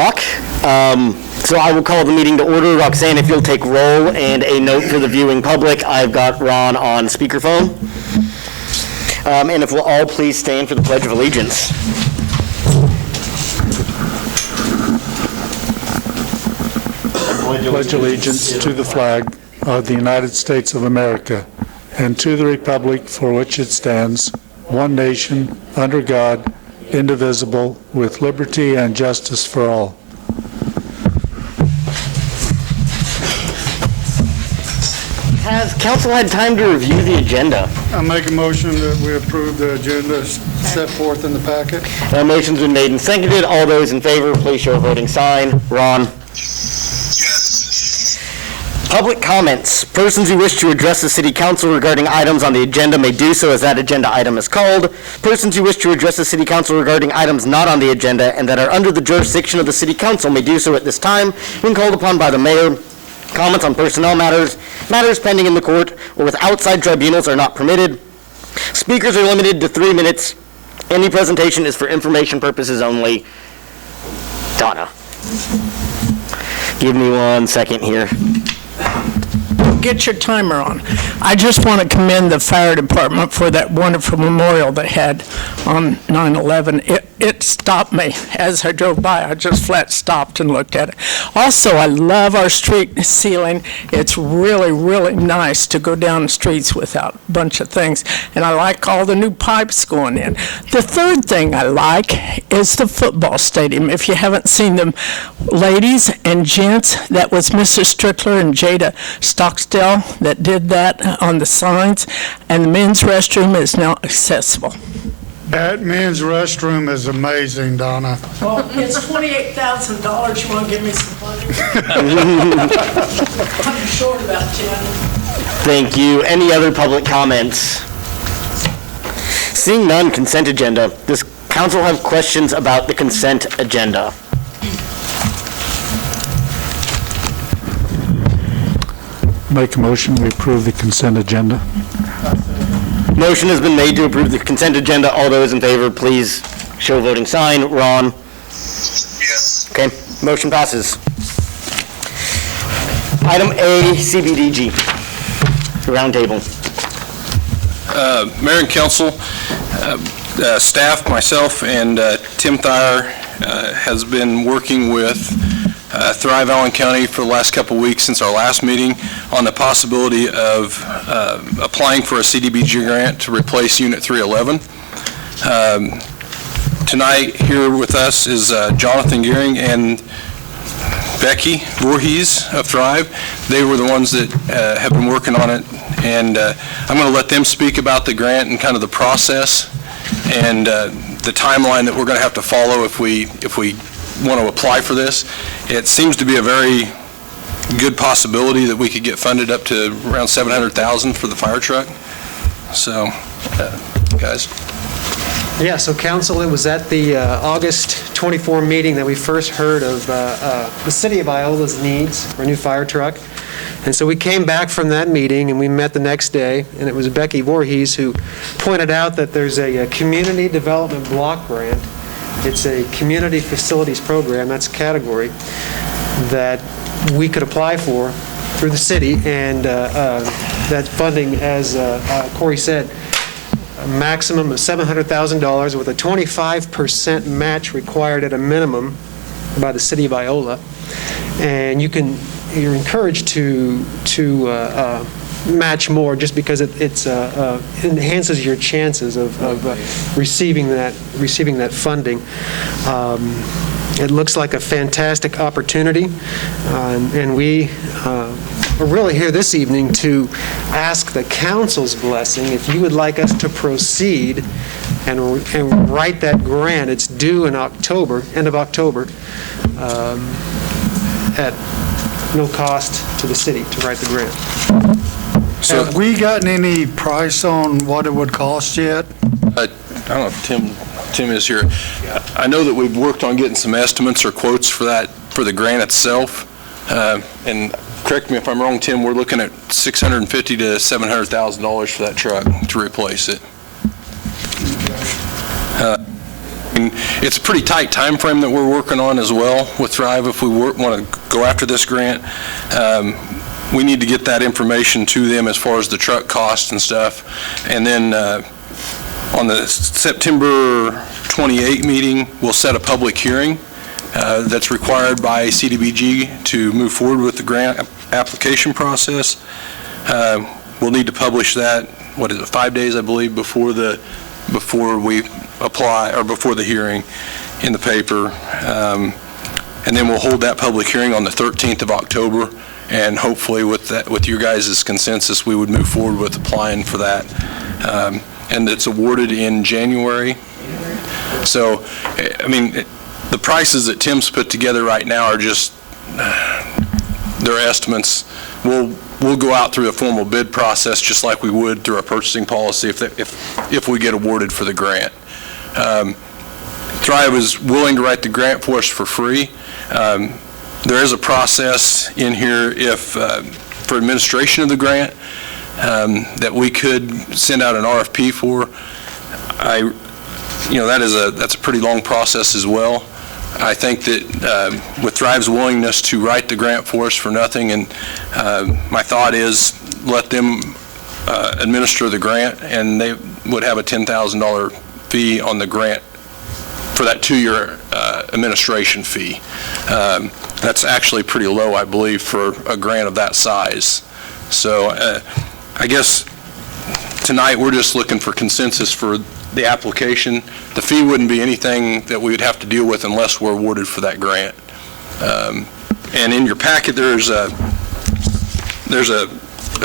o'clock. So I will call the meeting to order. Roxanne, if you'll take roll, and a note for the viewing public, I've got Ron on speakerphone. And if we'll all please stand for the Pledge of Allegiance. Pledge allegiance to the flag of the United States of America and to the republic for which it stands, one nation, under God, indivisible, with liberty and justice for all. Has council had time to review the agenda? I make a motion that we approve the agenda set forth in the packet. A motion's been made and seconded. All those in favor, please show a voting sign. Ron? Yes. Public comments. Persons who wish to address the City Council regarding items on the agenda may do so as that agenda item is called. Persons who wish to address the City Council regarding items not on the agenda and that are under the jurisdiction of the City Council may do so at this time when called upon by the mayor. Comments on personnel matters, matters pending in the court, or with outside tribunals are not permitted. Speakers are limited to 3 minutes. Any presentation is for information purposes only. Donna. Give me 1 second here. Get your timer on. I just want to commend the fire department for that wonderful memorial they had on 9/11. It stopped me as I drove by. I just flat stopped and looked at it. Also, I love our street ceiling. It's really, really nice to go down the streets without a bunch of things. And I like all the new pipes going in. The third thing I like is the football stadium. If you haven't seen them, ladies and gents, that was Mr. Strickler and Jada Stockstill that did that on the signs, and the men's restroom is now accessible. That men's restroom is amazing, Donna. Well, it's $28,000. You want to give me some money? I'm short about 10. Thank you. Any other public comments? Seeing none, consent agenda. Does council have questions about the consent agenda? Make a motion, we approve the consent agenda. Motion has been made to approve the consent agenda. All those in favor, please show voting sign. Ron? Yes. Okay, motion passes. Item A, CBDG, roundtable. Mayor and council, staff, myself, and Tim Thayer has been working with Thrive Allen County for the last couple of weeks since our last meeting on the possibility of applying for a CDBG grant to replace Unit 311. Tonight here with us is Jonathan Gearing and Becky Voorhees of Thrive. They were the ones that have been working on it, and I'm going to let them speak about the grant and kind of the process and the timeline that we're going to have to follow if we want to apply for this. It seems to be a very good possibility that we could get funded up to around $700,000 for the fire truck. So, guys. Yeah, so council, it was at the August 24 meeting that we first heard of the city of Iola's needs for a new fire truck. And so we came back from that meeting and we met the next day, and it was Becky Voorhees who pointed out that there's a community development block grant. It's a community facilities program, that's a category, that we could apply for through the city, and that funding, as Corey said, a maximum of $700,000 with a 25% match required at a minimum by the city of Iola. And you're encouraged to match more just because it enhances your chances of receiving that funding. It looks like a fantastic opportunity, and we are really here this evening to ask the council's blessing if you would like us to proceed and write that grant. It's due in October, end of October, at no cost to the city to write the grant. So have we gotten any price on what it would cost yet? I don't know if Tim is here. I know that we've worked on getting some estimates or quotes for the grant itself. And correct me if I'm wrong, Tim, we're looking at $650,000 to $700,000 for that truck to replace it. mean, it's a pretty tight time frame that we're working on as well with Thrive if we want to go after this grant. We need to get that information to them as far as the truck cost and stuff. And then on the September 28 meeting, we'll set a public hearing that's required by CDBG to move forward with the grant application process. We'll need to publish that, 5 days, I believe, before we apply, or before the hearing in the paper. And then we'll hold that public hearing on the 13th of October, and hopefully with your guys' consensus, we would move forward with applying for that. And it's awarded in January. So, I mean, the prices that Tim's put together right now are just their estimates. We'll go out through a formal bid process just like we would through our purchasing policy if we get awarded for the grant. Thrive is willing to write the grant for us for free. There is a process in here for administration of the grant that we could send out an RFP for. That's a pretty long process as well. I think that with Thrive's willingness to write the grant for us for nothing, and my thought is let them administer the grant, and they would have a $10,000 fee on the grant for that 2-year administration fee. That's actually pretty low, I believe, for a grant of that size. So I guess tonight we're just looking for consensus for the application. The fee wouldn't be anything that we would have to deal with unless we're awarded for that grant. And in your packet, there's a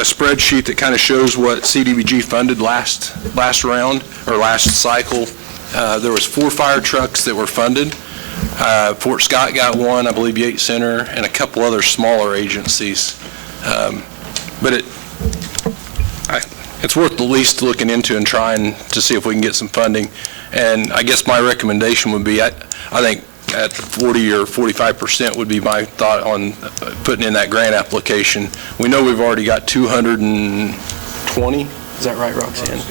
spreadsheet that kind of shows what CDBG funded last round, or last cycle. There was 4 fire trucks that were funded. Fort Scott got one, I believe Yates Center, and a couple other smaller agencies. But it's worth the least looking into and trying to see if we can get some funding. And I guess my recommendation would be, I think at 40 or 45% would be my thought on putting in that grant application. We know we've already got 220, is that right, Roxanne?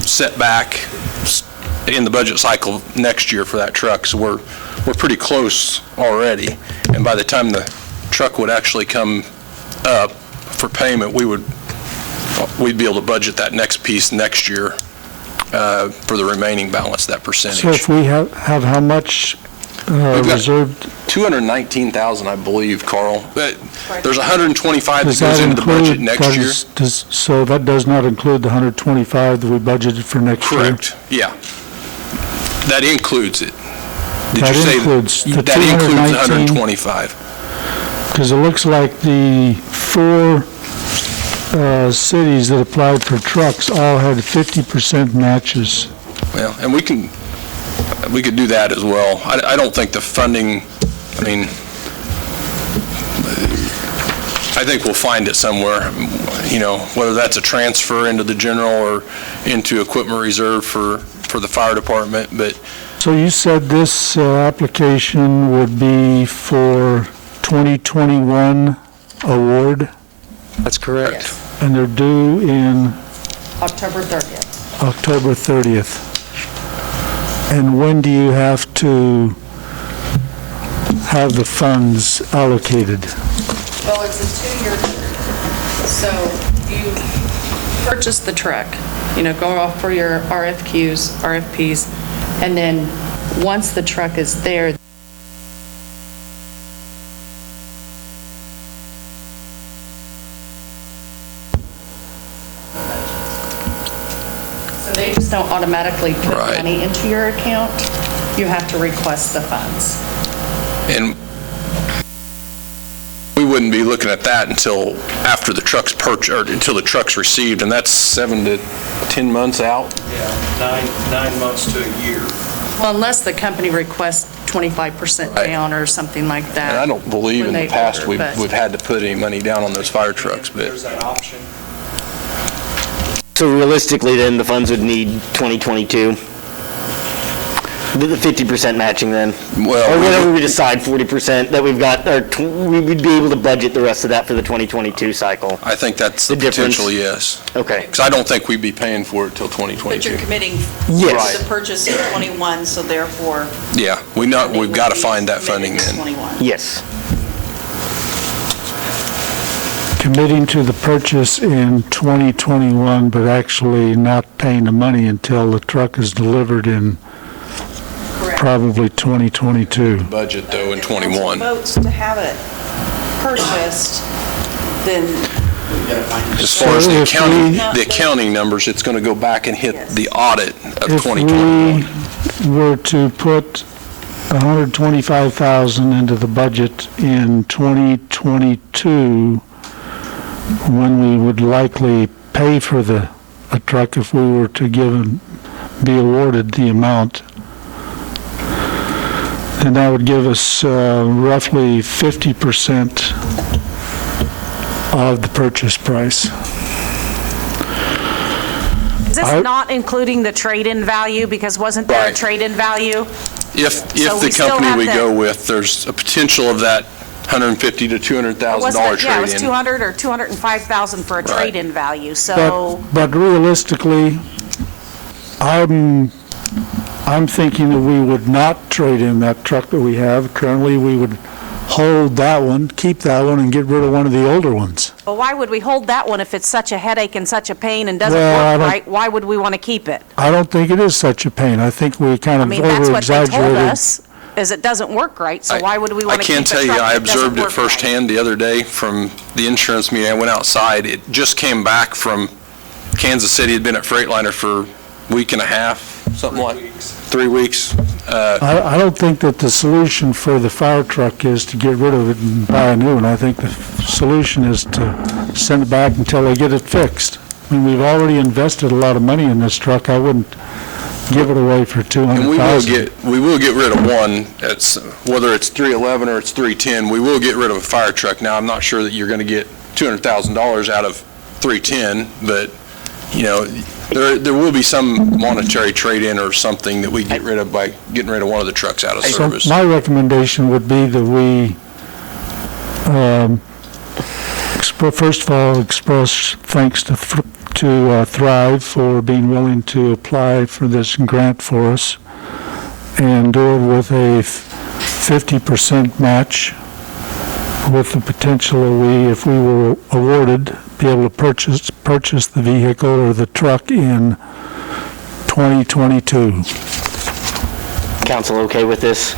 Set back in the budget cycle next year for that truck, so we're pretty close already. And by the time the truck would actually come up for payment, we'd be able to budget that next piece next year for the remaining balance, that percentage. So if we have how much reserved? 219,000, I believe, Carl. There's 125 that goes into the budget next year. So that does not include the 125 that we budgeted for next year? Correct, yeah. That includes it. Did That you say includes the that includes 219? 125? Because it looks like the 4 cities that applied for trucks all had 50% matches. Well, and we could do that as well. I don't think the funding, I mean, I think we'll find it somewhere, whether that's a transfer into the general or into equipment reserve for the fire department, but. So you said this application would be for 2021 award, That's correct. and they're due in October 30th. October 30th. And when do you have to have the funds allocated? Well, it's a 2-year period. So you purchase the truck, go off for your RFPs, and then once the truck is there, so they just don't automatically put Right. money into your account. You have to request the funds. And we wouldn't be looking at that until after the truck's purchased, or until the truck's received, and that's 7 to 10 months out. Yeah, 9 months to a year. Well, unless the company requests 25% Right. down or something like that. And I don't believe when in the they past order, but- we've had to put any money down on those fire trucks, but There's that option. So realistically, then, the funds would need 2022? The 50% matching then? Well, Or whatever we decide, 40% that we've got, or we would be able to budget the rest of that for the 2022 cycle. I think that's the The difference? potential, yes. Okay. Because I don't think we'd be paying for it till But 2022. you're committing Yes. to the purchase in '21, so therefore. Yeah, we've got to find that funding then. '21. Yes. Committing to the purchase in 2021, but actually not paying the money until the truck is delivered in Correct. probably 2022. Budget though in If council 21. votes to have it purchased, then As far as the So if the accounting numbers, it's going to go back and hit Yes. the audit of If 2021. we were to put $125,000 into the budget in 2022, when we would likely pay for a truck if we were to be awarded the amount, then that would give us roughly 50% of the purchase price. Is this I- not including the trade-in value? Because wasn't there a Right. trade-in value? If So the we still company have we the- go with, there's a potential of that $150,000 to $200,000 Wasn't it? Yeah, it was trade-in. 200 or 205,000 for a Right. trade-in value, so. But realistically, I'm thinking that we would not trade in that truck that we have. Currently, we would hold that one, keep that one, and get rid of one of the older ones. Well, why would we hold that one if it's such a headache and such a pain and doesn't Well, I work don't- right? Why would we want to keep it? I don't think it is such a pain. I think we kind I of mean, that's what they told over-exaggerated. us, is it doesn't work right, so why would we want to keep a I can truck tell you, I that doesn't observed it work right? firsthand the other day from the insurance meeting. I went outside. It just came back from Kansas City. Had been at Freightliner for a week and a half, something like 3 weeks. I don't think that the solution for the fire truck is to get rid of it and buy a new one. I think the solution is to send it back until they get it fixed. I mean, we've already invested a lot of money in this truck. I wouldn't give it away for And $200,000. we will get rid of one. It's whether it's 311 or it's 310. We will get rid of a fire truck. Now, I'm not sure that you're going to get $200,000 out of 310, but you know, there will be some monetary trade-in or something that we get rid of by getting rid of one of the trucks out of So service. my recommendation would be that we, first of all, express thanks to Thrive for being willing to apply for this grant for us and do it with a 50% match with the potential that if we were awarded, be able to purchase the vehicle or the truck in 2022. Council okay with this?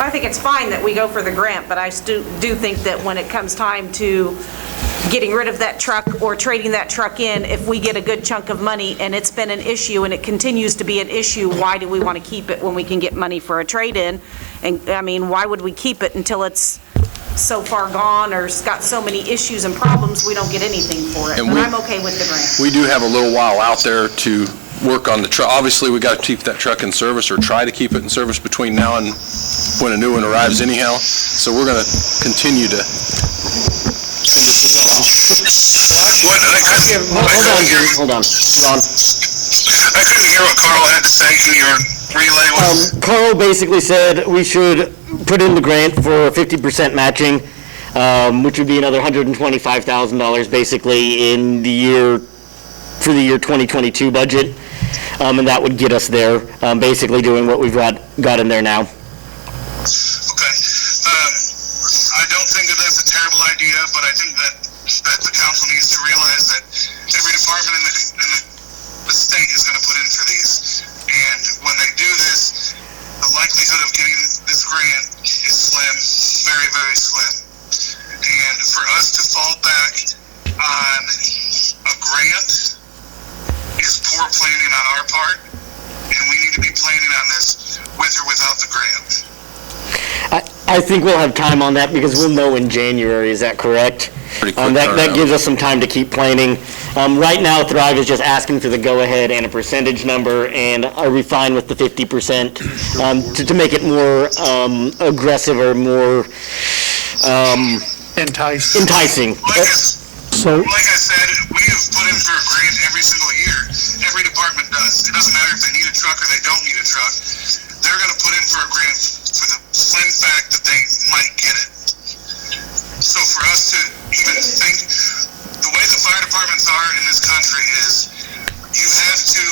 I think it's fine that we go for the grant, but I do think that when it comes time to getting rid of that truck or trading that truck in, if we get a good chunk of money and it's been an issue and it continues to be an issue, why do we want to keep it when we can get money for a trade-in? And, I mean, why would we keep it until it's so far gone or it's got so many issues and problems, we don't get anything for it? And But we- I'm okay with the grant. We do have a little while out there to work on the truck. Obviously, we got to keep that truck in service or try to keep it in service between now and when a new one arrives anyhow. So we're going to continue to send this What, I couldn't, Hold on, Jim, hold on. I couldn't hear what Carl had to say. Can you relay what? Carl basically said we should put in the grant for 50% matching, which would be another $125,000 basically in the year, for the year 2022 budget. And that would get us there, basically doing what we've got in there now. Okay. I don't think that that's a terrible idea, but I think that the council needs to realize that every department in the state is going to put in for these. And when they do this, the likelihood of getting this grant is slim, very, very slim. And for us to fall back on a grant is poor planning on our part, and we need to be planning on this with or without the grant. I think we'll have time on that because we'll know in January, is that correct? Pretty quick That turnaround. gives us some time to keep planning. Right now, Thrive is just asking for the go-ahead and a percentage number, and are we fine with the 50% to make it more aggressive or more enticing? So, Like I said, we have put in for a grant every single year. Every department does. It doesn't matter if they need a truck or they don't need a truck. They're they're going to put in for a grant for the slim fact that they might get it. So for us to even think, the way the fire departments are in this country is you have to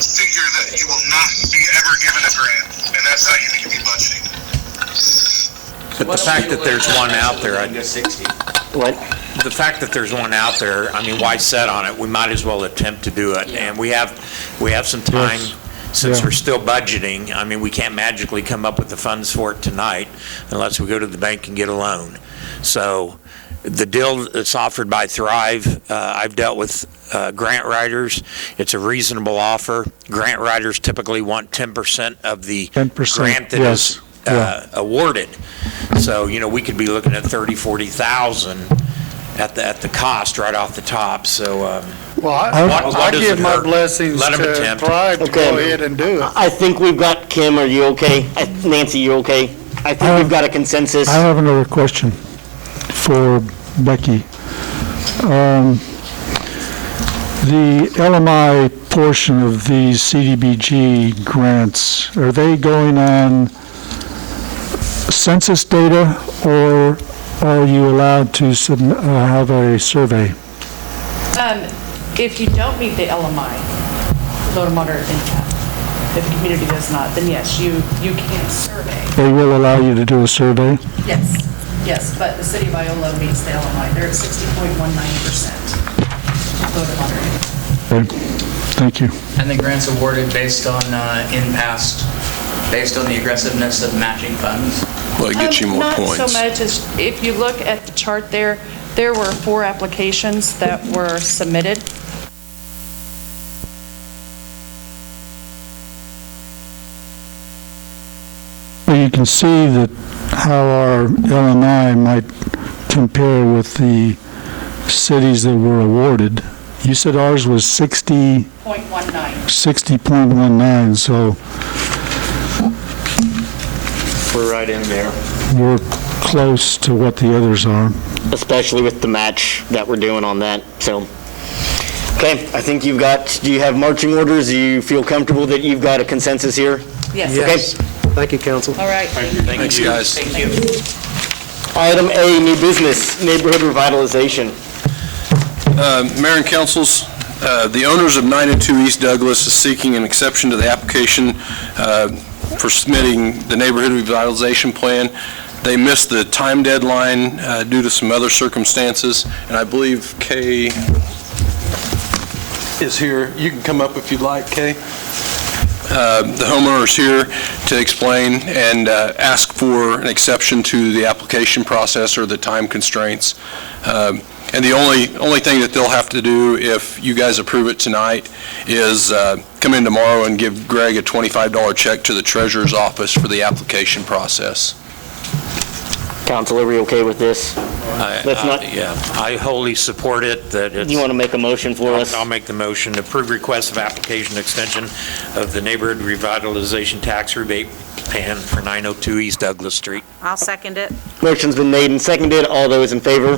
figure that you will not be ever given a grant, and that's how you need to be budgeting. But the fact that there's one out there, What? the fact that there's one out there, I mean, why set on it? We might as well attempt to do it. And we have some time, Yes. since Yeah. we're still budgeting. I mean, we can't magically come up with the funds for it tonight unless we go to the bank and get a loan. So the deal that's offered by Thrive, I've dealt with grant writers. It's a reasonable offer. Grant writers typically want 10% of the 10%, grant that is awarded. So, we could be looking at 30, 40,000 at the cost right off the top. So, Well, What I does give it my hurt? blessings Let 'em to attempt. Thrive to Okay. go ahead and do it. I think we've got, Kim, are you okay? Nancy, you okay? I think we've got a consensus. I have another question for Becky. The LMI portion of these CDBG grants, are they going on census data, or are you allowed to have a survey? If you don't meet the LMI, low to moderate income, if the community does not, then yes, you can survey. They will allow you to do a survey? Yes, but the city of Iola meets the LMI. They're at 60.19% low to moderate income. Okay, thank you. And the grants awarded based on based on the aggressiveness of matching funds? Well, it gets you more points. Not so much as, if you look at the chart there were 4 applications that were submitted. Well, you can see that how our LMI might compare with the cities that were awarded. You said ours was 60. 60.19, so we're right in there. we're close to what the others are. Especially with the match that we're doing on that, so. Okay, I think do you have marching orders? Do you feel comfortable that you've got a consensus here? Yes. Okay. Thank you, council. All right. Thanks, guys. Thank you. Item A, new business, neighborhood revitalization. Mayor and councils, the owners of 902 East Douglas is seeking an exception to the application for submitting the neighborhood revitalization plan. They missed the time deadline due to some other circumstances, and I believe Kay is here. You can come up if you'd like, Kay. The homeowner is here to explain and ask for an exception to the application process or the time constraints. And the only thing that they'll have to do if you guys approve it tonight is come in tomorrow and give Greg a $25 check to the treasurer's office for the application process. Council, are we okay with this? Yeah, I wholly support it. You want to make a motion for us? I'll make the motion to approve request of application extension of the neighborhood revitalization tax rebate plan for 902 East Douglas Street. I'll second it. Motion's been made and seconded. All those in favor?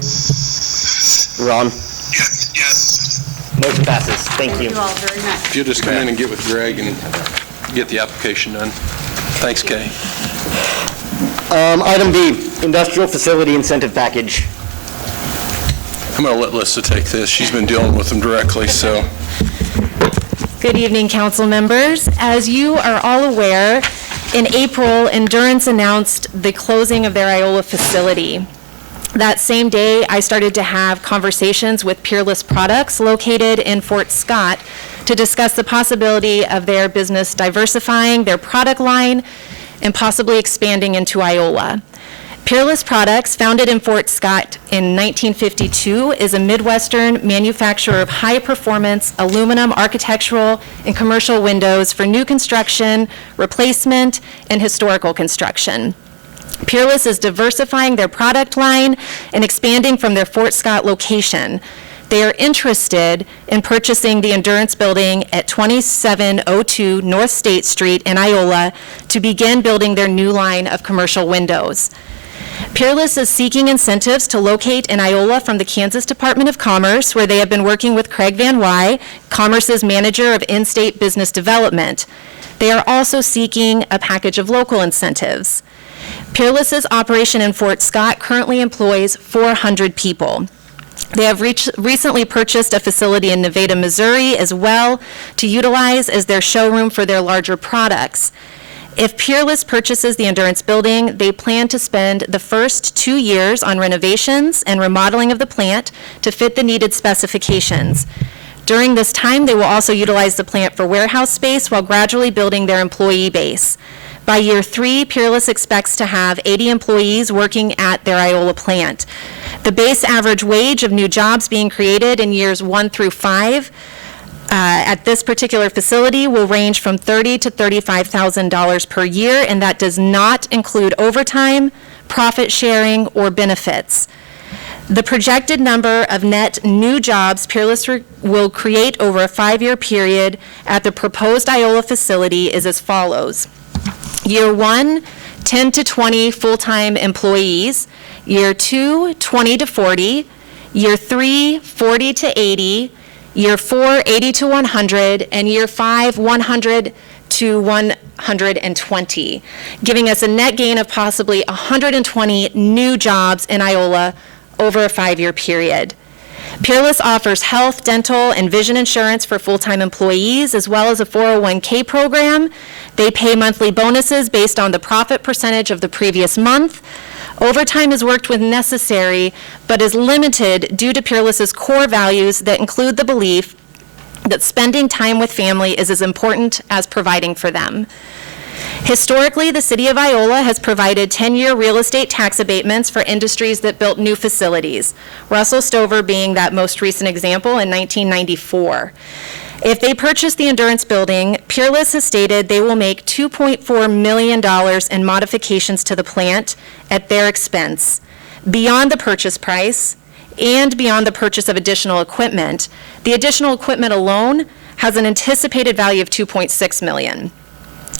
Ron? Yes. Motion passes. Thank you. Thank you all very much. If you'll just come in and get with Greg and get the application done. Thanks, Kay. Item B, industrial facility incentive package. I'm going to let Lissa take this. She's been dealing with them directly, so. Good evening, council members. As you are all aware, in April, Endurance announced the closing of their Iola facility. That same day, I started to have conversations with Peerless Products located in Fort Scott to discuss the possibility of their business diversifying their product line and possibly expanding into Iola. Peerless Products, founded in Fort Scott in 1952, is a Midwestern manufacturer of high-performance aluminum architectural and commercial windows for new construction, replacement, and historical construction. Peerless is diversifying their product line and expanding from their Fort Scott location. They are interested in purchasing the Endurance Building at 2702 North State Street in Iola to begin building their new line of commercial windows. Peerless is seeking incentives to locate in Iola from the Kansas Department of Commerce, where they have been working with Craig Van Wy, Commerce's manager of in-state business development. They are also seeking a package of local incentives. Peerless's operation in Fort Scott currently employs 400 people. They have recently purchased a facility in Nevada, Missouri as well to utilize as their showroom for their larger products. If Peerless purchases the Endurance building, they plan to spend the first 2 years on renovations and remodeling of the plant to fit the needed specifications. During this time, they will also utilize the plant for warehouse space while gradually building their employee base. By year 3, Peerless expects to have 80 employees working at their Iola plant. The base average wage of new jobs being created in years 1 through 5 at this particular facility will range from $30,000 to $35,000 per year, and that does not include overtime, profit sharing, or benefits. The projected number of net new jobs Peerless will create over a 5-year period at the proposed Iola facility is as follows. Year 1, 10 to 20 full-time employees. Year 2, 20 to 40. Year 3, 40 to 80. Year 4, 80 to 100. And year 5, 100 to 120, giving us a net gain of possibly 120 new jobs in Iola over a 5-year period. Peerless offers health, dental, and vision insurance for full-time employees, as well as a 401k program. They pay monthly bonuses based on the profit percentage of the previous month. Overtime is worked when necessary, but is limited due to Peerless's core values that include the belief that spending time with family is as important as providing for them. Historically, the City of Iola has provided 10-year real estate tax abatements for industries that built new facilities, Russell Stover being that most recent example in 1994. If they purchase the Endurance building, Peerless has stated they will make $2.4 million in modifications to the plant at their expense, beyond the purchase price and beyond the purchase of additional equipment. The additional equipment alone has an anticipated value of $2.6 million.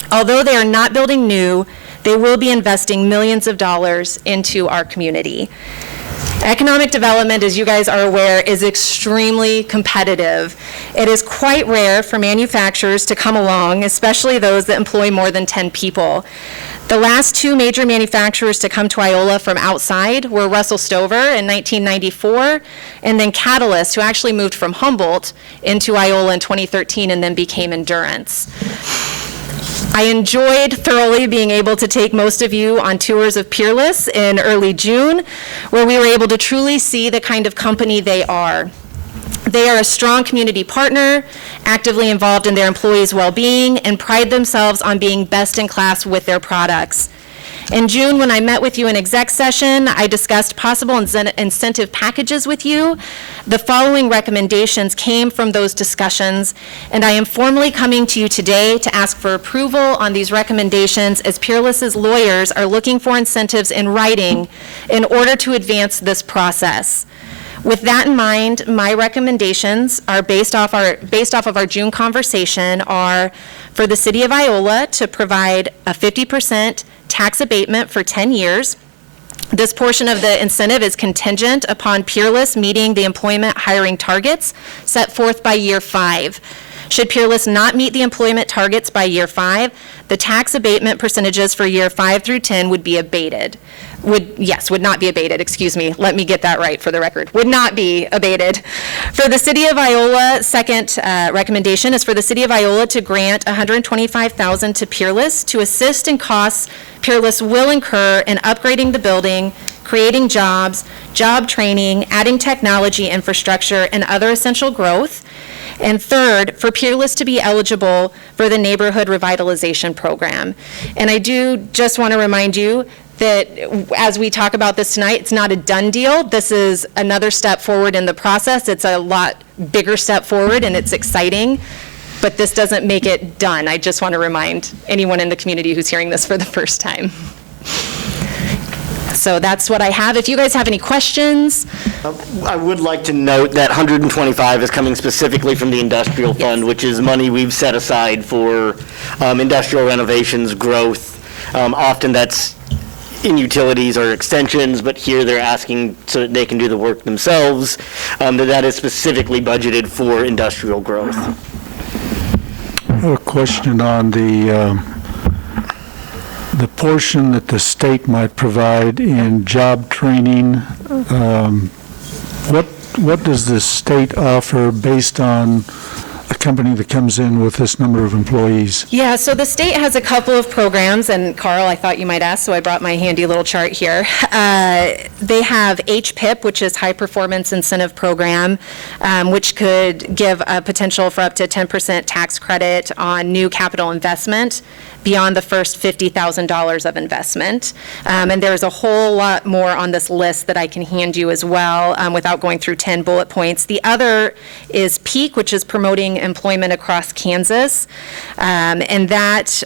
Although they are not building new, they will be investing millions of dollars into our community. Economic development, as you guys are aware, is extremely competitive. It is quite rare for manufacturers to come along, especially those that employ more than 10 people. The last 2 major manufacturers to come to Iola from outside were Russell Stover in 1994, and then Catalyst, who actually moved from Humboldt into Iola in 2013 and then became Endurance. I enjoyed thoroughly being able to take most of you on tours of Peerless in early June, where we were able to truly see the kind of company they are. They are a strong community partner, actively involved in their employees' well-being, and pride themselves on being best in class with their products. In June, when I met with you in exec session, I discussed possible incentive packages with you. The following recommendations came from those discussions, and I am formally coming to you today to ask for approval on these recommendations, as Peerless's lawyers are looking for incentives in writing in order to advance this process. With that in mind, my recommendations are based off of our June conversation are for the City of Iola to provide a 50% tax abatement for 10 years. This portion of the incentive is contingent upon Peerless meeting the employment hiring targets set forth by year 5. Should Peerless not meet the employment targets by year 5, the tax abatement percentages for year 5 through 10 would be abated. Would not be abated, excuse me. Let me get that right for the record. Would not be abated. For the City of Iola, second recommendation is for the City of Iola to grant $125,000 to Peerless to assist in costs Peerless will incur in upgrading the building, creating jobs, job training, adding technology infrastructure, and other essential growth. And third, for Peerless to be eligible for the Neighborhood Revitalization Program. And I do just want to remind you that as we talk about this tonight, it's not a done deal. This is another step forward in the process. It's a lot bigger step forward, and it's exciting, but this doesn't make it done. I just want to remind anyone in the community who's hearing this for the first time. So that's what I have. If you guys have any questions. I would like to note that 125 is coming specifically from the industrial fund, which is money we've set aside for industrial renovations, growth. Often that's in utilities or extensions, but here they're asking so that they can do the work themselves, that is specifically budgeted for industrial growth. a question on the portion that the state might provide in job training. What does the state offer based on a company that comes in with this number of employees? Yeah, so the state has a couple of programs, and Carl, I thought you might ask, so I brought my handy little chart here. They have HPIP, which is High Performance Incentive Program, which could give a potential for up to 10% tax credit on new capital investment beyond the first $50,000 of investment. And there's a whole lot more on this list that I can hand you as well without going through 10 bullet points. The other is PEAK, which is Promoting Employment Across Kansas. And that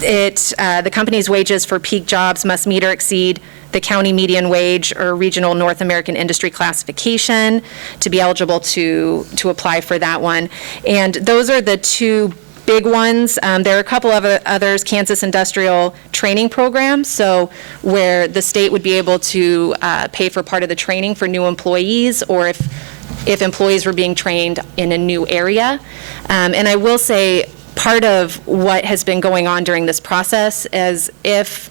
the company's wages for PEAK jobs must meet or exceed the county median wage or regional North American industry classification to be eligible to apply for that one. And those are the two big ones. There are a couple of others, Kansas Industrial Training Program, so where the state would be able to pay for part of the training for new employees, or if employees were being trained in a new area. And I will say, part of what has been going on during this process is if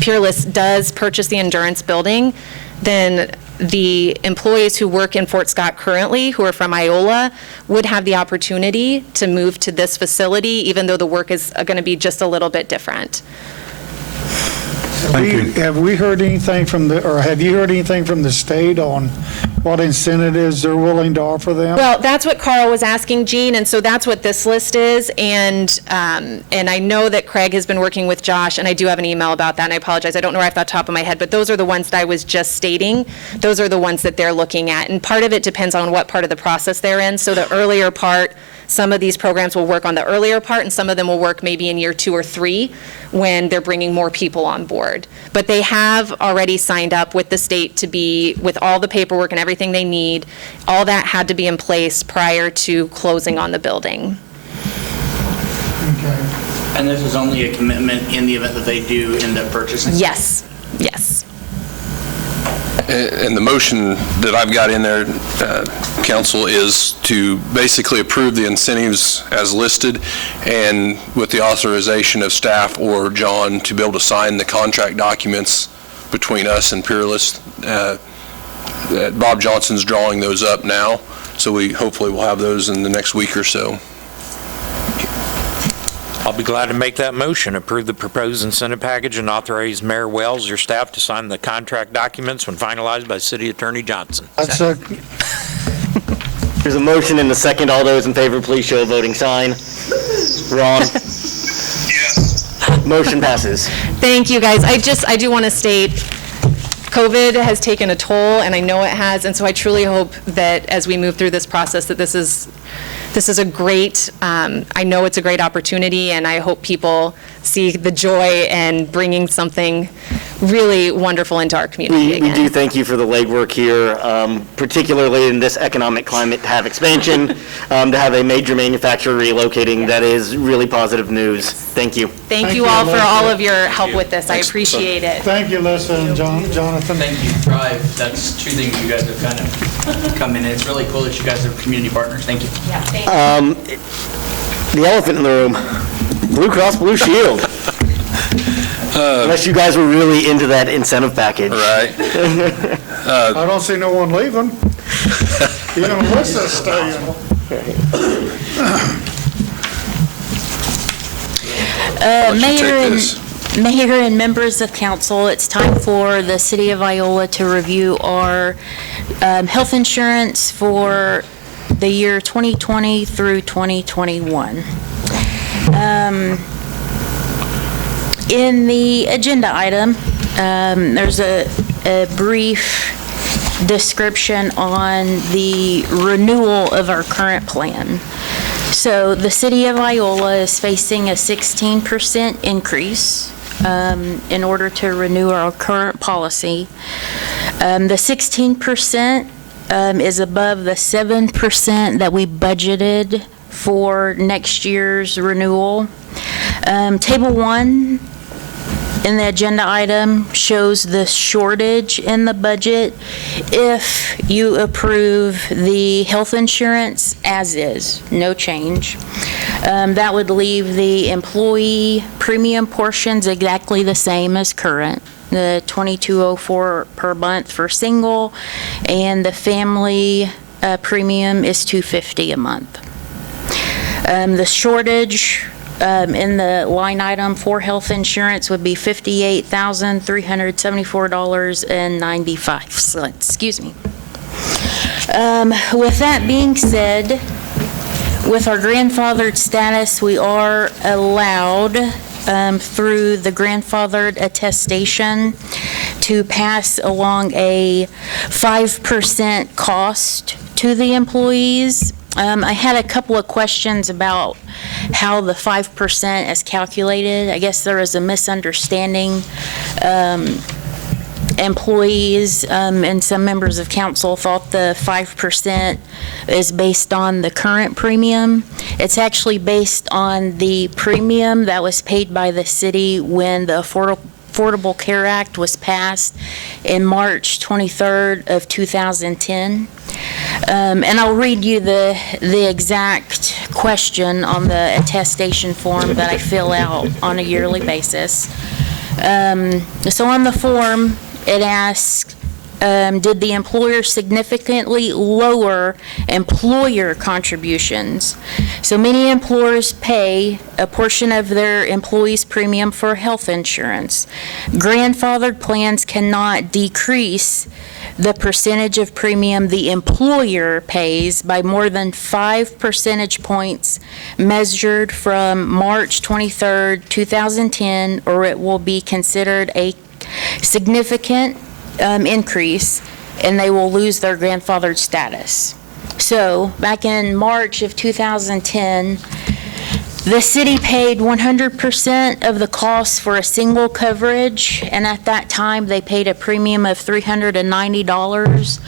Peerless does purchase the Endurance building, then the employees who work in Fort Scott currently, who are from Iola, would have the opportunity to move to this facility, even though the work is going to be just a little bit different. Have we heard anything from have you heard anything from the state on what incentives they're willing to offer them? Well, that's what Carl was asking, Gene, and so that's what this list is. And I know that Craig has been working with Josh, and I do have an email about that, and I apologize, I don't know right off the top of my head, but those are the ones that I was just stating. Those are the ones that they're looking at, and part of it depends on what part of the process they're in. So the earlier part, some of these programs will work on the earlier part, and some of them will work maybe in year 2 or 3 when they're bringing more people on board. But they have already signed up with the state to be, with all the paperwork and everything they need. All that had to be in place prior to closing on the building. Okay. And this is only a commitment in the event that they do end up purchasing? Yes, yes. And the motion that I've got in there, Council, is to basically approve the incentives as listed, and with the authorization of staff or John to be able to sign the contract documents between us and Peerless. Bob Johnson's drawing those up now, so we hopefully will have those in the next week or so. I'll be glad to make that motion, approve the proposed incentive package and authorize Mayor Wells, your staff, to sign the contract documents when finalized by City Attorney Johnson. That's a, There's a motion and a second. All those in favor, please show a voting sign. Ron? Yes. Motion passes. Thank you, guys. I do want to state, COVID has taken a toll, and I know it has, and so I truly hope that as we move through this process, that this is a great, I know it's a great opportunity, and I hope people see the joy and bringing something really wonderful into our community again. We do thank you for the legwork here, particularly in this economic climate, to have expansion, to have a major manufacturer relocating. That is really positive news. Thank you. Thank you all for all of your help with this. I appreciate it. thank you, Lisa and Jonathan. Thank you, Thrive. That's two things you guys have kind of come in. It's really cool that you guys are community partners. Thank you. Yeah, thank you. The elephant in the room, Blue Cross Blue Shield. Unless you guys were really into that incentive package. Right. I don't see no one leaving. Even Alyssa's staying. Mayor and members of council, it's time for the City of Iola to review our health insurance for the year 2020 through 2021. In the agenda item, there's a brief description on the renewal of our current plan. So the City of Iola is facing a 16% increase in order to renew our current policy. The 16% is above the 7% that we budgeted for next year's renewal. Table 1 in the agenda item shows the shortage in the budget if you approve the health insurance as is, no change. That would leave the employee premium portions exactly the same as current, the $22.04 per month for single, and the family premium is $250 a month. The shortage in the line item for health insurance would be $58,374.95. Excuse me. With that being said, with our grandfathered status, we are allowed through the grandfathered attestation to pass along a 5% cost to the employees. I had a couple of questions about how the 5% is calculated. I guess there is a misunderstanding. Employees and some members of council thought the 5% is based on the current premium. It's actually based on the premium that was paid by the city when the Affordable Care Act was passed in March 23rd of 2010. And I'll read you the exact question on the attestation form that I fill out on a yearly basis. So on the form, it asks, did the employer significantly lower employer contributions? So many employers pay a portion of their employees' premium for health insurance. Grandfathered plans cannot decrease the percentage of premium the employer pays by more than 5 percentage points measured from March 23rd, 2010, or it will be considered a significant increase and they will lose their grandfathered status. So back in March of 2010, the city paid 100% of the cost for a single coverage, and at that time they paid a premium of $390.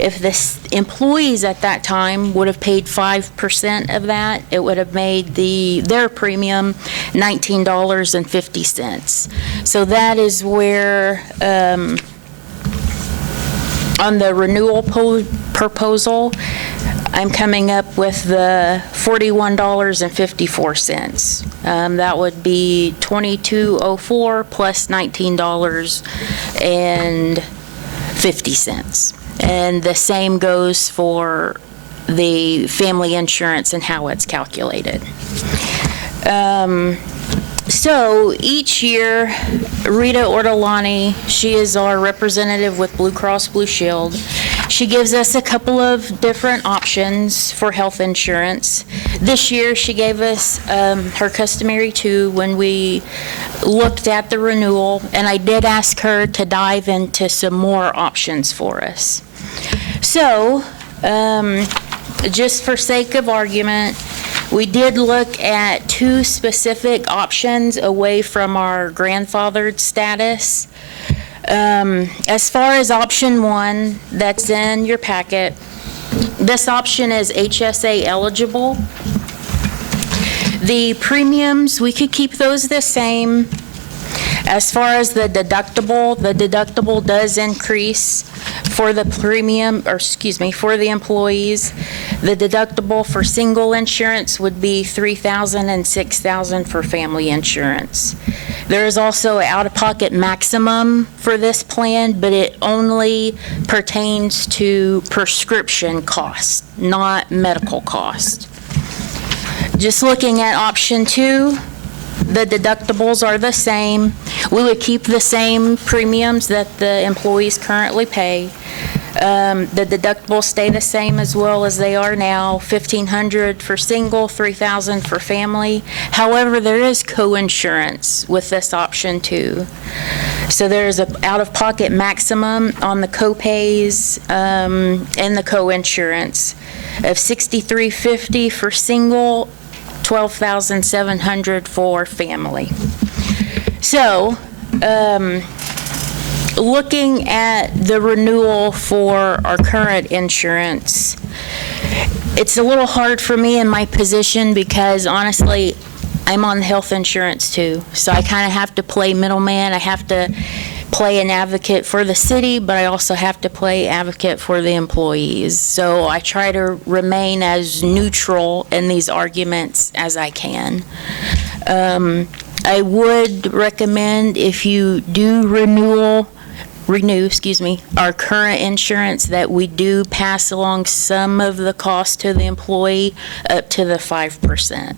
If the employees at that time would have paid 5% of that, it would have made their premium $19.50. So that is where on the renewal proposal, I'm coming up with the $41.54. That would be $22.04 plus $19.50. And the same goes for the family insurance and how it's calculated. So each year, Rita Ortolani, she is our representative with Blue Cross Blue Shield. She gives us a couple of different options for health insurance. This year, she gave us her customary 2 when we looked at the renewal, and I did ask her to dive into some more options for us. So, just for sake of argument, we did look at 2 specific options away from our grandfathered status. As far as option 1 that's in your packet, this option is HSA eligible. The premiums, we could keep those the same. As far as the deductible does increase for the premium, or excuse me, for the employees. The deductible for single insurance would be $3,000 and $6,000 for family insurance. There is also an out-of-pocket maximum for this plan, but it only pertains to prescription costs, not medical costs. Just looking at option 2, the deductibles are the same. We would keep the same premiums that the employees currently pay. The deductibles stay the same as well as they are now, $1,500 for single, $3,000 for family. However, there is co-insurance with this option too. So there's an out-of-pocket maximum on the co-pays and the co-insurance of $6,350 for single, $12,700 for family. So, looking at the renewal for our current insurance, it's a little hard for me in my position because honestly, I'm on health insurance too, so I kind of have to play middleman. I have to play an advocate for the city, but I also have to play advocate for the employees. So I try to remain as neutral in these arguments as I can. I would recommend if you do renew our current insurance, that we do pass along some of the cost to the employee up to the 5%.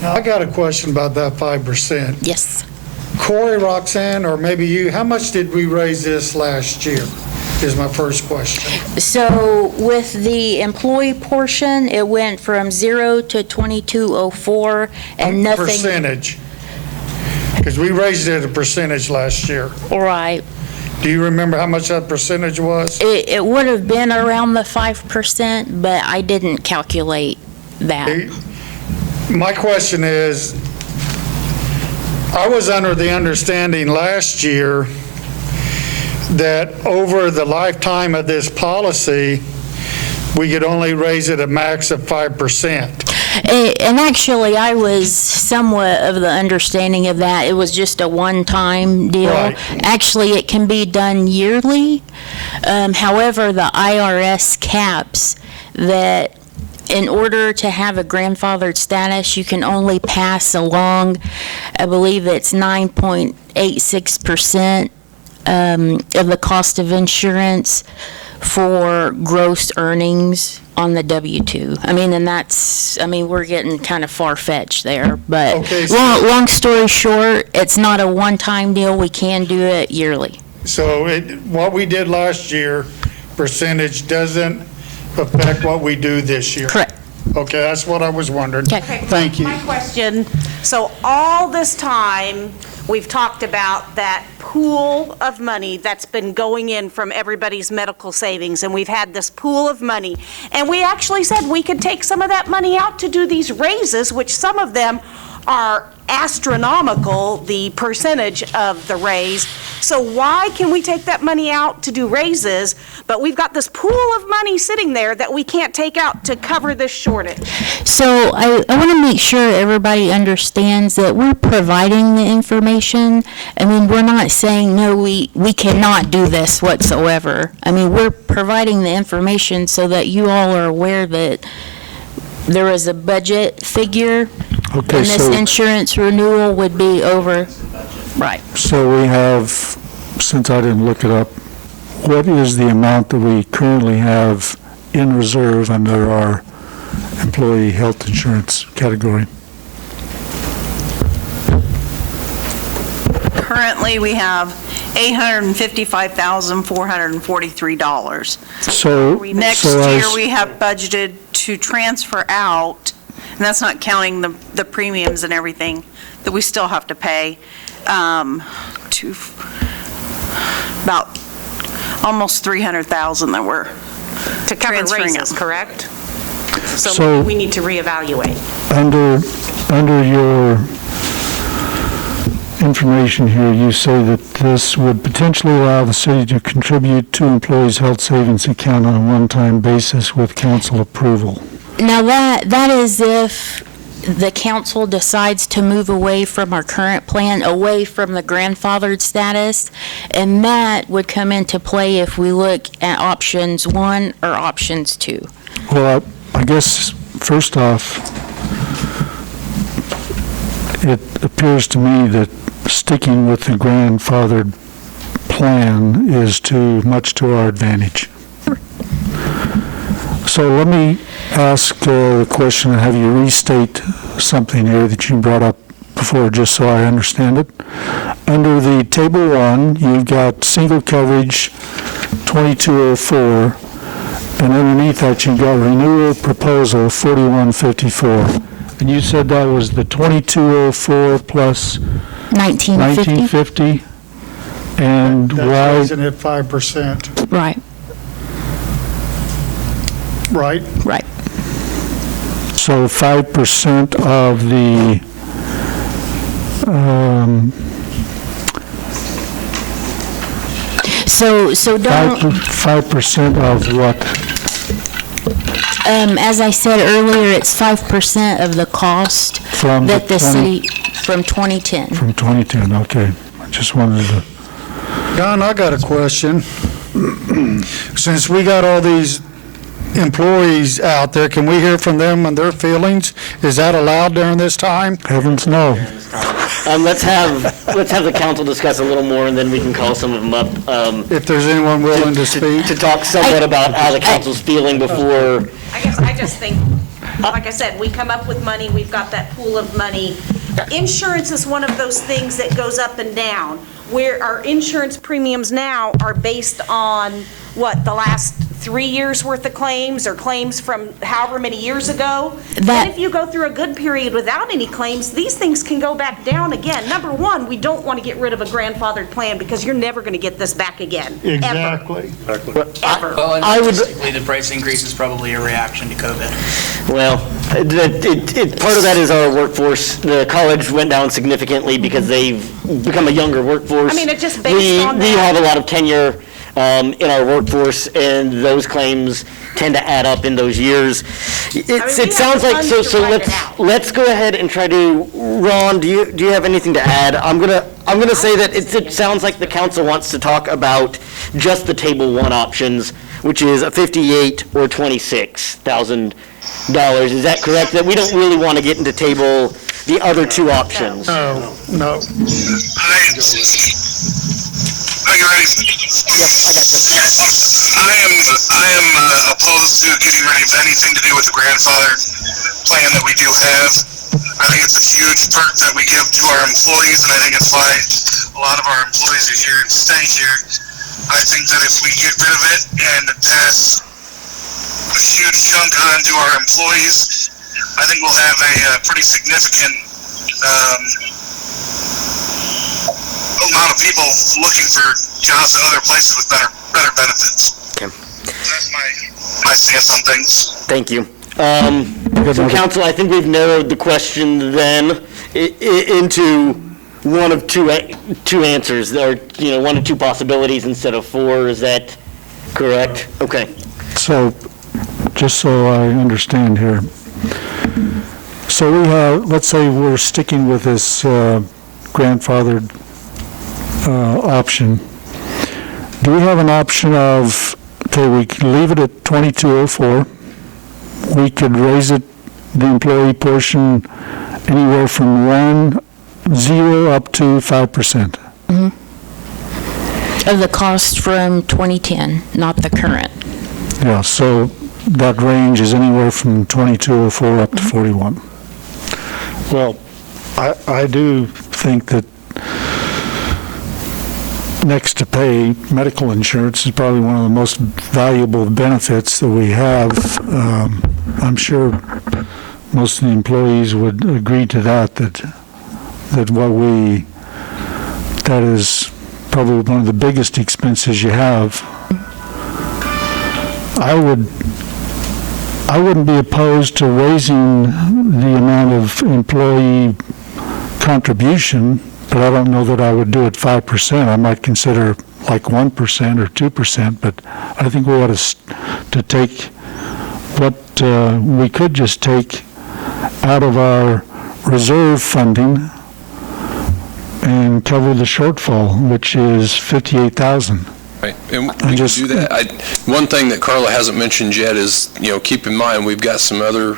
Now, I got a question about that 5%. Yes. Corey, Roxanne, or maybe you, how much did we raise this last year, is my first question. So with the employee portion, it went from 0 to 2204 and nothing. Percentage. Because we raised it a percentage last year. Right. Do you remember how much that percentage was? It would have been around the 5%, but I didn't calculate that. My question is, I was under the understanding last year that over the lifetime of this policy, we could only raise it a max of 5%. And actually, I was somewhat of the understanding of that. It was just a one-time deal. Right. Actually, it can be done yearly. However, the IRS caps that in order to have a grandfathered status, you can only pass along, I believe it's 9.86% of the cost of insurance for gross earnings on the W-2. I mean, and that's, I mean, we're getting kind of far-fetched there, but Okay, so- long story short, it's not a one-time deal. We can do it yearly. So what we did last year, percentage doesn't affect what we do this year? Correct. Okay, that's what I was wondering. Okay. Thank you. My question, so all this time, we've talked about that pool of money that's been going in from everybody's medical savings, and we've had this pool of money. And we actually said we could take some of that money out to do these raises, which some of them are astronomical, the percentage of the raise. So why can we take that money out to do raises, but we've got this pool of money sitting there that we can't take out to cover this shortage? So I want to make sure everybody understands that we're providing the information. I mean, we're not saying, no, we cannot do this whatsoever. I mean, we're providing the information so that you all are aware that there is a budget figure, Okay, and this so- insurance renewal would be over. Right. So we have, since I didn't look it up, what is the amount that we currently have in reserve under our employee health insurance category? Currently, we have $855,443. So, Next so year, as- we have budgeted to transfer out, and that's not counting the premiums and everything that we still have to pay, to about almost $300,000 that we're To cover transferring raises, out. correct? So- So we need to reevaluate. under your information here, you say that this would potentially allow the city to contribute to employees' health savings account on a one-time basis with council approval. Now, that is if the council decides to move away from our current plan, away from the grandfathered status, and that would come into play if we look at options 1 or options 2. Well, I guess, first off, it appears to me that sticking with the grandfathered plan is too much to our advantage. So let me ask the question and have you restate something here that you brought up before, just so I understand it. Under the table 1, you've got single coverage 2204, and underneath that you've got renewal proposal 4154. And you said that was the 2204 plus 1950? And That's why? raising it 5%, Right. right? Right. So 5% of the, So don't, 5% of what? As I said earlier, it's 5% of the cost From that the the city, from 2010. From 2010, okay. I just wanted to, Don, I got a question. Since we got all these employees out there, can we hear from them and their feelings? Is that allowed during this time? heavens no. Let's have the council discuss a little more, and then we can call some of them up. If there's anyone willing to speak? To talk somewhat about how the council's feeling before. I just think, like I said, we come up with money, we've got that pool of money. Insurance is one of those things that goes up and down, where our insurance premiums now are based on, what, the last 3 years' worth of claims, or claims from however many years ago. Then if you go through a good period without any claims, these things can go back down again. Number one, we don't want to get rid of a grandfathered plan, because you're never going to get this back again. Exactly. Ever. Well, and I would- realistically, the price increase is probably a reaction to COVID. Well, part of that is our workforce. The college went down significantly because they've become a younger workforce. I mean, it's just based on We that. have a lot of tenure in our workforce, and those claims tend to add up in those years. we It have sounds like, funds so to write it let's go ahead and try to, Ron, do you have anything to add? I'm gonna say that it sounds like the council wants to talk about just the table one options, which is a $58,000 or $26,000. Is that correct? That we don't really want to get into table the other two options? No. Are you ready? Yep, I got you. I am opposed to getting rid of anything to do with the grandfather plan that we do have. I think it's a huge perk that we give to our employees, and I think it's why a lot of our employees are here and stay here. I think that if we get rid of it and pass a huge chunk on to our employees, I think we'll have a pretty significant amount of people looking for jobs at other places with better benefits. Okay. That's my stance on things. Thank you. So council, I think we've narrowed the question then into one of two answers, or, one of two possibilities instead of four. Is that correct? Okay. So, just so I understand here. So we have, let's say we're sticking with this grandfathered option. Do we have an option of, okay, we can leave it at 2204. We could raise it, the employee portion, anywhere from 0 up to 5%. Of the cost from 2010, not the current. Yeah, so that range is anywhere from 2204 up to 41. Well, I do think that next to pay, medical insurance is probably one of the most valuable benefits that we have. I'm sure most of the employees would agree to that that is probably one of the biggest expenses you have. I wouldn't be opposed to raising the amount of employee contribution, but I don't know that I would do it 5%. I might consider like 1% or 2%, but I think we ought to take what we could just take out of our reserve funding and cover the shortfall, which is $58,000. Right, and we can do that. One thing that Carla hasn't mentioned yet is, keep in mind, we've got some other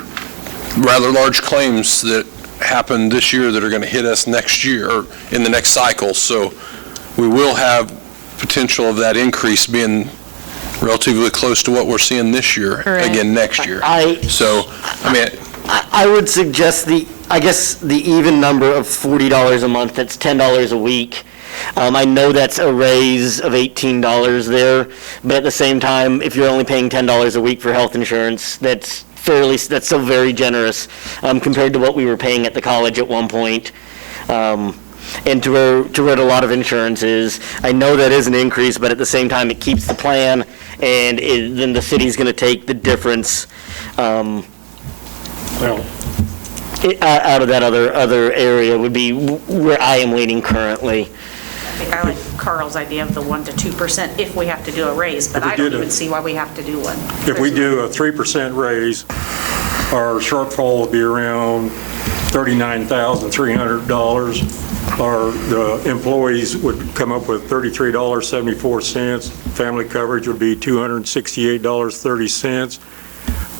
rather large claims that happened this year that are going to hit us next year, or in the next cycle, so we will have potential of that increase being relatively close to what we're seeing this year, again next year. I would suggest the even number of $40 a month. That's $10 a week. I know that's a raise of $18 there, but at the same time, if you're only paying $10 a week for health insurance, that's still very generous compared to what we were paying at the college at one point. And to where a lot of insurance is. I know that is an increase, but at the same time, it keeps the plan, and then the city's going to take the difference out of that other area would be where I am leaning currently. think I like Carl's idea of the 1% to 2% if we have to do a raise, but If we I don't did even it- see why we have to do one. If we do a 3% raise, our shortfall will be around $39,300. The employees would come up with $33.74. Family coverage would be $268.30.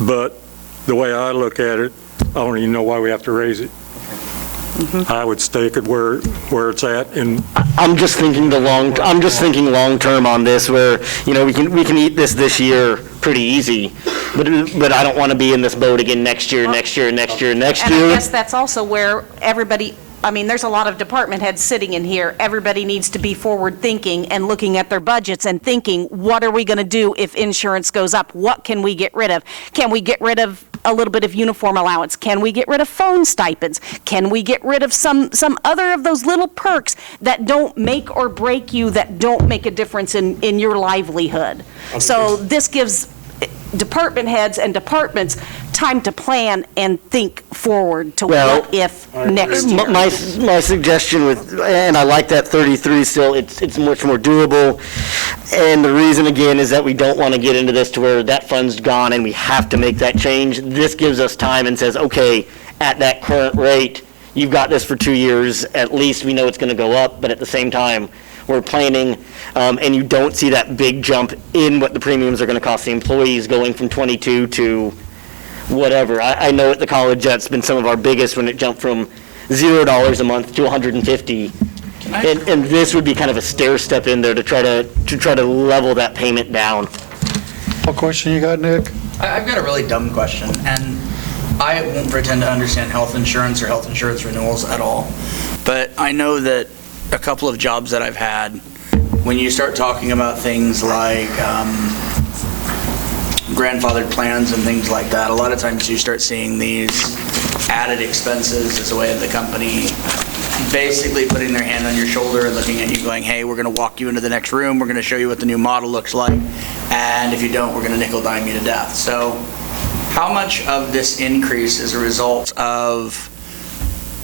But the way I look at it, I don't even know why we have to raise it. I would stake it where it's at, and I'm just thinking long term on this, where, we can eat this year pretty easy, but I don't want to be in this boat again next year. And I guess that's also where everybody, there's a lot of department heads sitting in here. Everybody needs to be forward-thinking and looking at their budgets and thinking, what are we going to do if insurance goes up? What can we get rid of? Can we get rid of a little bit of uniform allowance? Can we get rid of phone stipends? Can we get rid of some other of those little perks that don't make or break you, that don't make a difference in your livelihood? So this gives department heads and departments time to plan and think forward to what if next year. My suggestion and I like that 33 still, it's much more doable. And the reason, again, is that we don't want to get into this to where that fund's gone and we have to make that change. This gives us time and says, okay, at that current rate, you've got this for 2 years. At least we know it's going to go up, but at the same time, we're planning, and you don't see that big jump in what the premiums are going to cost the employees going from 22 to whatever. I know at the college that's been some of our biggest when it jumped from $0 a month to $150. And this would be kind of a stair step in there to try to level that payment down. What question you got, Nick? I've got a really dumb question, and I won't pretend to understand health insurance or health insurance renewals at all. But I know that a couple of jobs that I've had, when you start talking about things like grandfathered plans and things like that, a lot of times you start seeing these added expenses as a way of the company basically putting their hand on your shoulder and looking at you going, hey, we're going to walk you into the next room, we're going to show you what the new model looks like, and if you don't, we're going to nickel dime you to death. So how much of this increase is a result of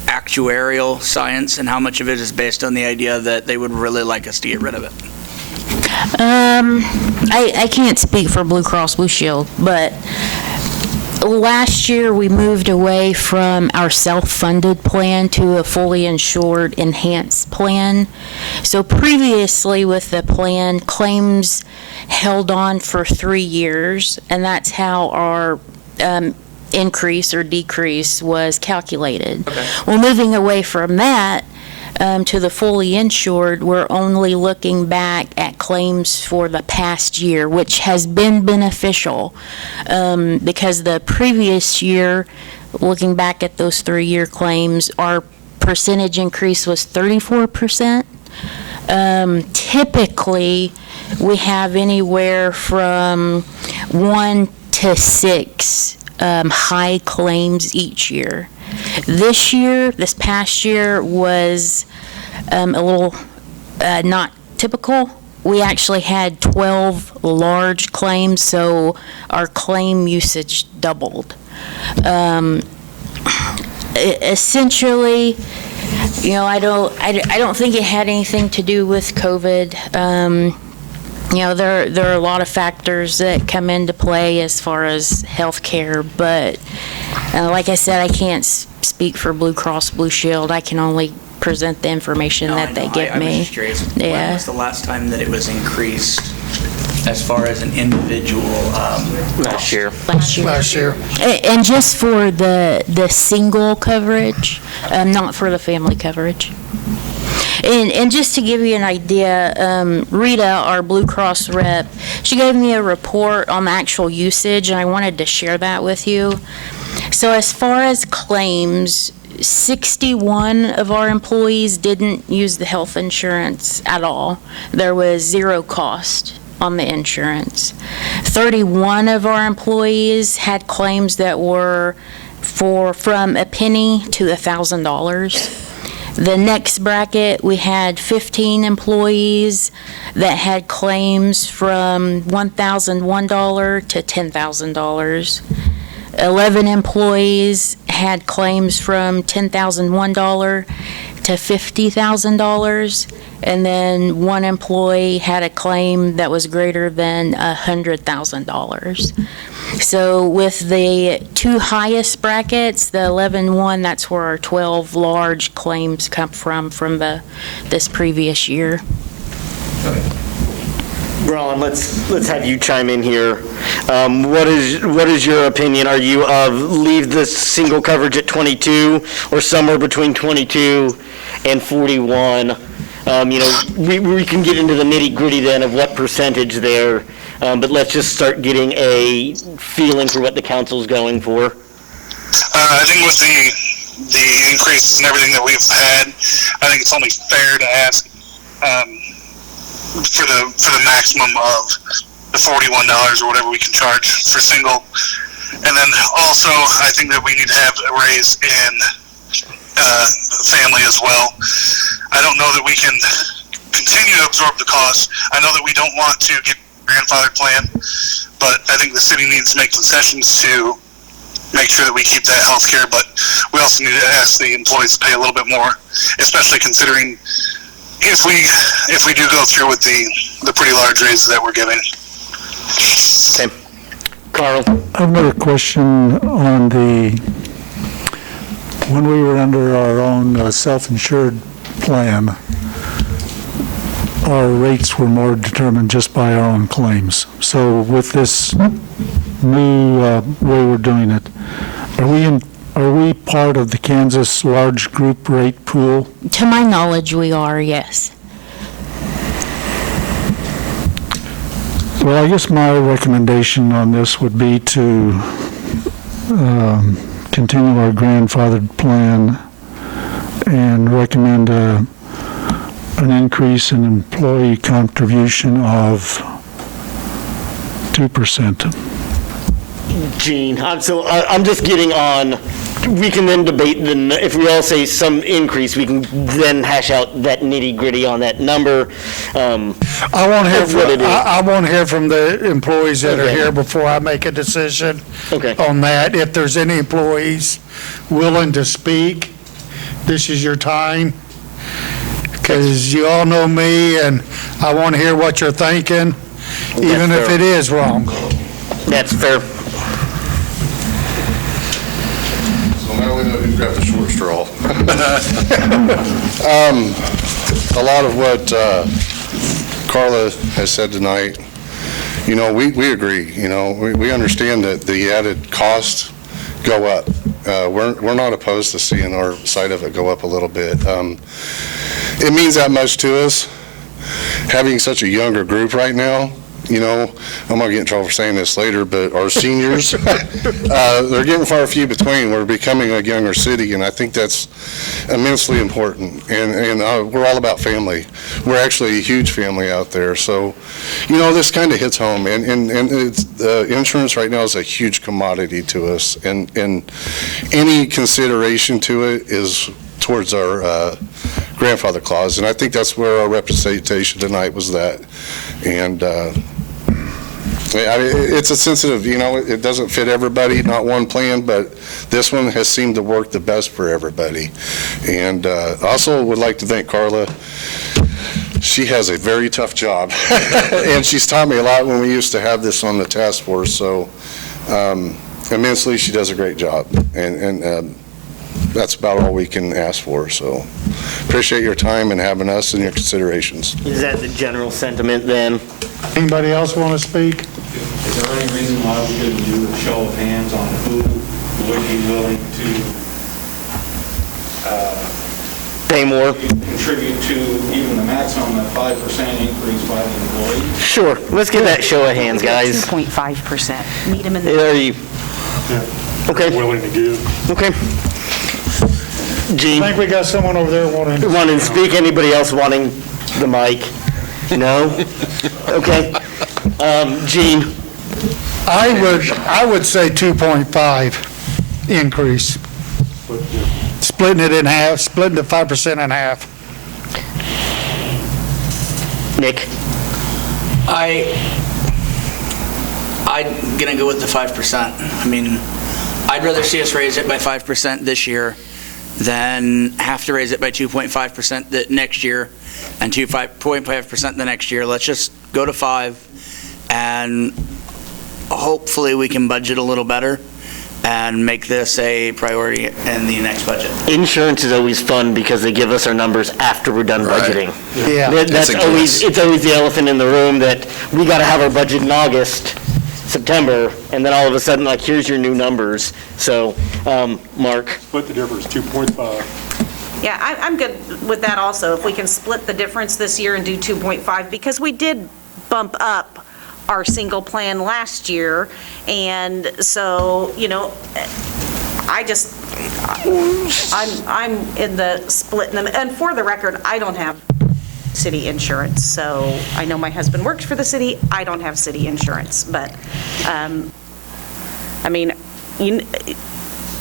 actuarial science, and how much of it is based on the idea that they would really like us to get rid of it? I can't speak for Blue Cross Blue Shield, but last year we moved away from our self-funded plan to a fully insured enhanced plan. So previously with the plan, claims held on for 3 years, and that's how our increase or decrease was calculated. Okay. Well, moving away from that to the fully insured, we're only looking back at claims for the past year, which has been beneficial because the previous year, looking back at those 3-year claims, our percentage increase was 34%. Typically, we have anywhere from 1 to 6 high claims each year. This past year was a little not typical. We actually had 12 large claims, so our claim usage doubled. Essentially, I don't think it had anything to do with COVID. There are a lot of factors that come into play as far as health care, but like I said, I can't speak for Blue Cross Blue Shield. I can only present the information that they give me. I was just curious. Yeah. When was the last time that it was increased as far as an individual? Last year. Last year. And just for the single coverage, not for the family coverage. And just to give you an idea, Rita, our Blue Cross rep, she gave me a report on the actual usage, and I wanted to share that with you. So as far as claims, 61 of our employees didn't use the health insurance at all. There was zero cost on the insurance. 31 of our employees had claims that were from a penny to $1,000. The next bracket, we had 15 employees that had claims from $1,001 to $10,000. 11 employees had claims from $10,001 to to $50,000, and then one employee had a claim that was greater than $100,000. So with the two highest brackets, the 11-1, that's where our 12 large claims come from this previous year. Ron, let's have you chime in here. What is your opinion? Are you of leave the single coverage at 22 or somewhere between 22 and 41? We can get into the nitty gritty then of what percentage there, but let's just start getting a feeling for what the council's going for. I think with the increases and everything that we've had, I think it's only fair to ask for the maximum of the $41 or whatever we can charge for single. And then also, I think that we need to have a raise in family as well. I don't know that we can continue to absorb the cost. I know that we don't want to get a grandfather plan, but I think the city needs to make concessions to make sure that we keep that health care, but we also need to ask the employees to pay a little bit more, especially considering if we do go through with the pretty large raises that we're giving. Okay. Carl? I've got a question on when we were under our own self-insured plan, our rates were more determined just by our own claims. So with this new way we're doing it, are we part of the Kansas large group rate pool? To my knowledge, we are, yes. Well, I guess my recommendation on this would be to continue our grandfathered plan and recommend an increase in employee contribution of 2%. Gene, I'm just getting on, we can then debate, if we all say some increase, we can then hash out that nitty gritty on that number. I want to hear from the employees that are here before I make a decision on that. If there's any employees willing to speak, this is your time. Because you all know me, and I want to hear what you're thinking, even if it is wrong. That's fair. Now we know who's got the short straw. A lot of what Carla has said tonight, we agree. We understand that the added costs go up. We're not opposed to seeing our side of it go up a little bit. It means that much to us, having such a younger group right now. I'm going to get in trouble for saying this later, but our seniors, they're getting far few between. We're becoming a younger city, and I think that's immensely important. And we're all about family. We're actually a huge family out there. So, this kind of hits home. And insurance right now is a huge commodity to us. And any consideration to it is towards our grandfather clause. And I think that's where our representation tonight was that. And it's a sensitive, it doesn't fit everybody, not one plan, but this one has seemed to work the best for everybody. And also would like to thank Carla. She has a very tough job, and she's taught me a lot when we used to have this on the task force. So immensely, she does a great job, and that's about all we can ask for. So appreciate your time and having us and your considerations. Is that the general sentiment then? Anybody else want to speak? Is there any reason why we couldn't do a show of hands on who would be willing to pay more, contribute to even the maximum of 5% increase by the employee? Sure. Let's get that show of hands, guys. 2.5%. Meet them in the... There you. Okay. Willing to give. Okay. Gene? I think we got someone over there wanting to speak. Anybody else wanting the mic? No? Okay. Gene? I would say 2.5 increase. Splitting it in half, splitting the 5% in half. Nick? I'm going to go with the 5%. I mean, I'd rather see us raise it by 5% this year then have to raise it by 2.5% the next year and 2.5% the next year. Let's just go to 5, and hopefully we can budget a little better and make this a priority in the next budget. Insurance is always fun because they give us our numbers after we're done budgeting. Yeah. It's always the elephant in the room that we got to have our budget in August, September, and then all of a sudden, like, here's your new numbers. So, Mark? Split the difference, 2.5. Yeah, I'm good with that also, if we can split the difference this year and do 2.5, because we did bump up our single plan last year, and so, I'm in the split, and for the record, I don't have city insurance, so I know my husband works for the city, I don't have city insurance, but,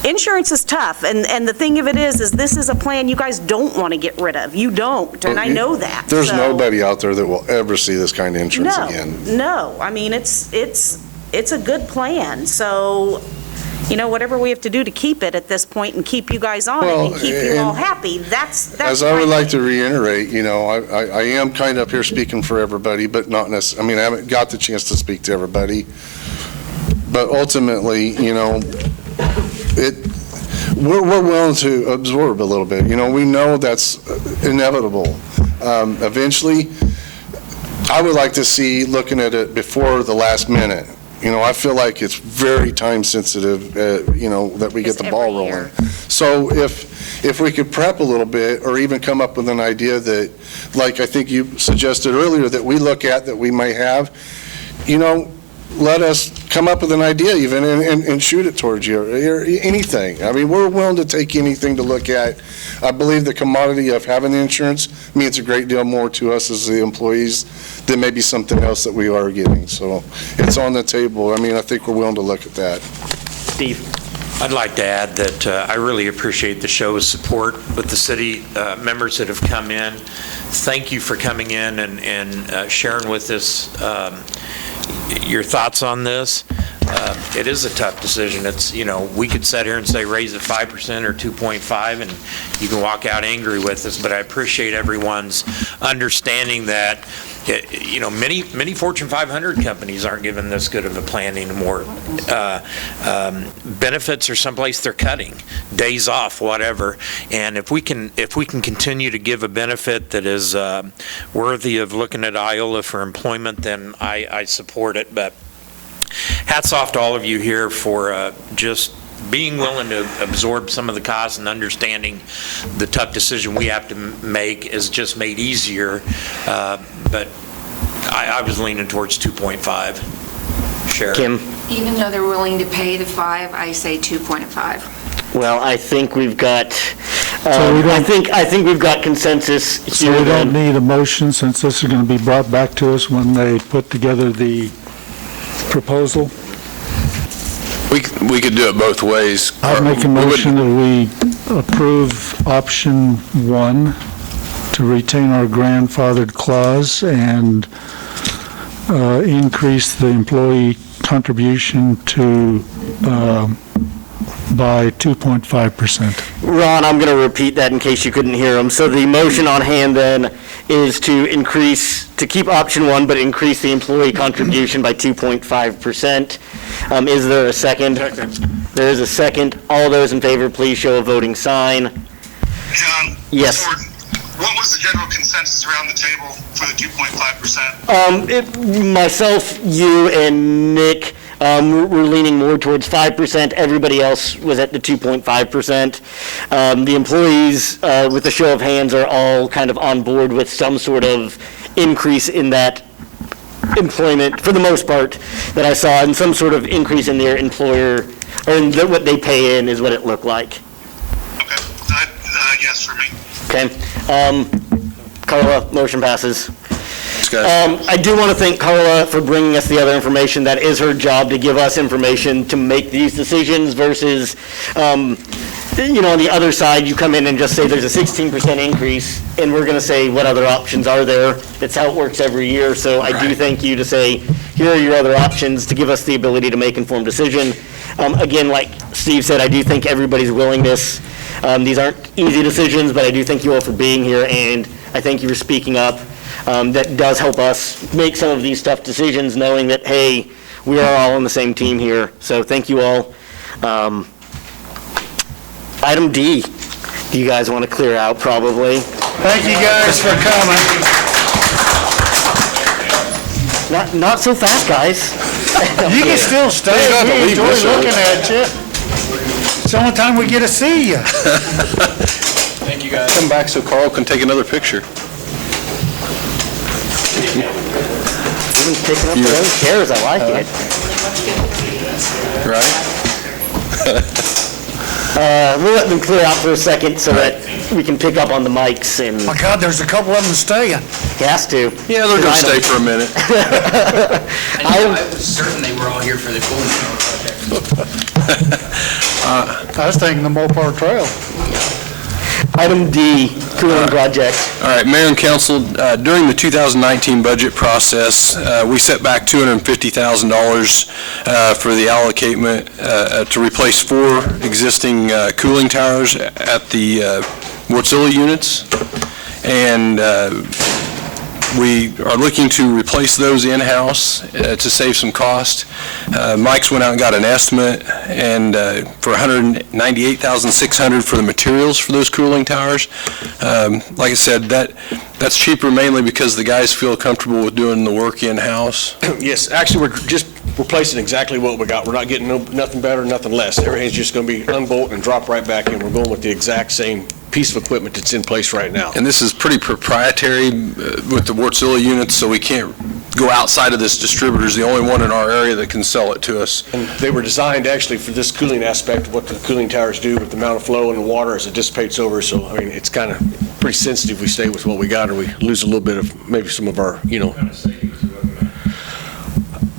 insurance is tough, and the thing of it is this is a plan you guys don't want to get rid of. You don't, and I know that. There's so. nobody out there that will ever see this kind of insurance No, again. no. I mean, it's a good plan, so, whatever we have to do to keep it at this point and keep you guys on it and keep you all happy, that's As I would fine. like to reiterate, I am kind of up here speaking for everybody, but not necessarily, I haven't got the chance to speak to everybody. But ultimately, we're willing to absorb a little bit. We know that's inevitable. Eventually, I would like to see looking at it before the last minute. I feel like it's very time sensitive, that we get the ball rolling. So if we could prep a little bit, or even come up with an idea that, like I think you suggested earlier, that we look at that we might have, let us come up with an idea even and shoot it towards you, or anything. We're willing to take anything to look at. I believe the commodity of having the insurance means a great deal more to us as the employees than maybe something else that we are getting. So it's on the table. I think we're willing to look at that. Steve? I'd like to add that I really appreciate the show of support with the city members that have come in. Thank you for coming in and sharing with us your thoughts on this. It is a tough decision. It's, we could sit here and say raise it 5% or 2.5, and you can walk out angry with us, but I appreciate everyone's understanding that, many Fortune 500 companies aren't given this good of a plan anymore. Benefits are someplace they're cutting, days off, whatever. And if we can continue to give a benefit that is worthy of looking at Iola for employment, then I support it. But hats off to all of you here for just being willing to absorb some of the costs and understanding the tough decision we have to make is just made easier. But I was leaning towards 2.5. Sharon? Kim? Even though they're willing to pay the 5, I say 2.5. Well, I think we've got, I think we've got consensus here. So we don't need a motion, since this is going to be brought back to us when they put together the proposal? We could do it both ways. I'd make a motion that we approve option 1 to retain our grandfathered clause and increase the employee contribution to by 2.5%. Ron, I'm going to repeat that in case you couldn't hear him. So the motion on hand then is to keep option 1, but increase the employee contribution by 2.5%. Is there a second? Second. There is a second. All those in favor, please show a voting sign. John? Yes. What was the general consensus around the table for the 2.5%? Myself, you, and Nick, we're leaning more towards 5%. Everybody else was at the 2.5%. The employees, with a show of hands, are all kind of on board with some sort of increase in that employment, for the most part, that I saw, and some sort of increase in their employer, or in what they pay in is what it looked like. Okay. Yes for me. Okay. Carla, motion passes. I do want to thank Carla for bringing us the other information. That is her job, to give us information to make these decisions versus, on the other side, you come in and just say there's a 16% increase, and we're going to say what other options are there. That's how it works every year. So I do thank you to say, here are your other options, to give us the ability to make informed decision. Again, like Steve said, I do think everybody's willingness These aren't easy decisions, but I do thank you all for being here, and I thank you for speaking up. That does help us make some of these tough decisions, knowing that, hey, we are all on the same team here. So thank you all. Item D, you guys want to clear out probably. Thank you guys for coming. Not so fast, guys. You can still stay. We enjoy looking at you. It's the only time we get to see you. Thank you, guys. Come back so Carl can take another picture. Even picking up their own chairs, I like it. Right? We'll let them clear out for a second so that we can pick up on the mics and... My God, there's a couple of them staying. He has to. Yeah, they're going to stay for a minute. I was certain they were all here for the cooling tower project. I was thinking the Mopar Trail. Item D, cooling project. All right, Mayor and Council, during the 2019 budget process, we set back $250,000 for the allocament to replace 4 existing cooling towers at the Wartzilla units, and we are looking to replace those in-house to save some cost. Mike's went out and got an estimate, and for $198,600 for the materials for those cooling towers. Like I said, that's cheaper mainly because the guys feel comfortable with doing the work in-house. Yes, actually, we're just replacing exactly what we got. We're not getting nothing better, nothing less. Everything's just going to be unbolt and drop right back in. We're going with the exact same piece of equipment that's in place right now. And this is pretty proprietary with the Wartzilla units, so we can't go outside of this distributor. Is the only one in our area that can sell it to us. And they were designed actually for this cooling aspect of what the cooling towers do with the amount of flow and the water as it dissipates over. So, I mean, it's kind of pretty sensitive. We stay with what we got, or we lose a little bit of maybe some of our,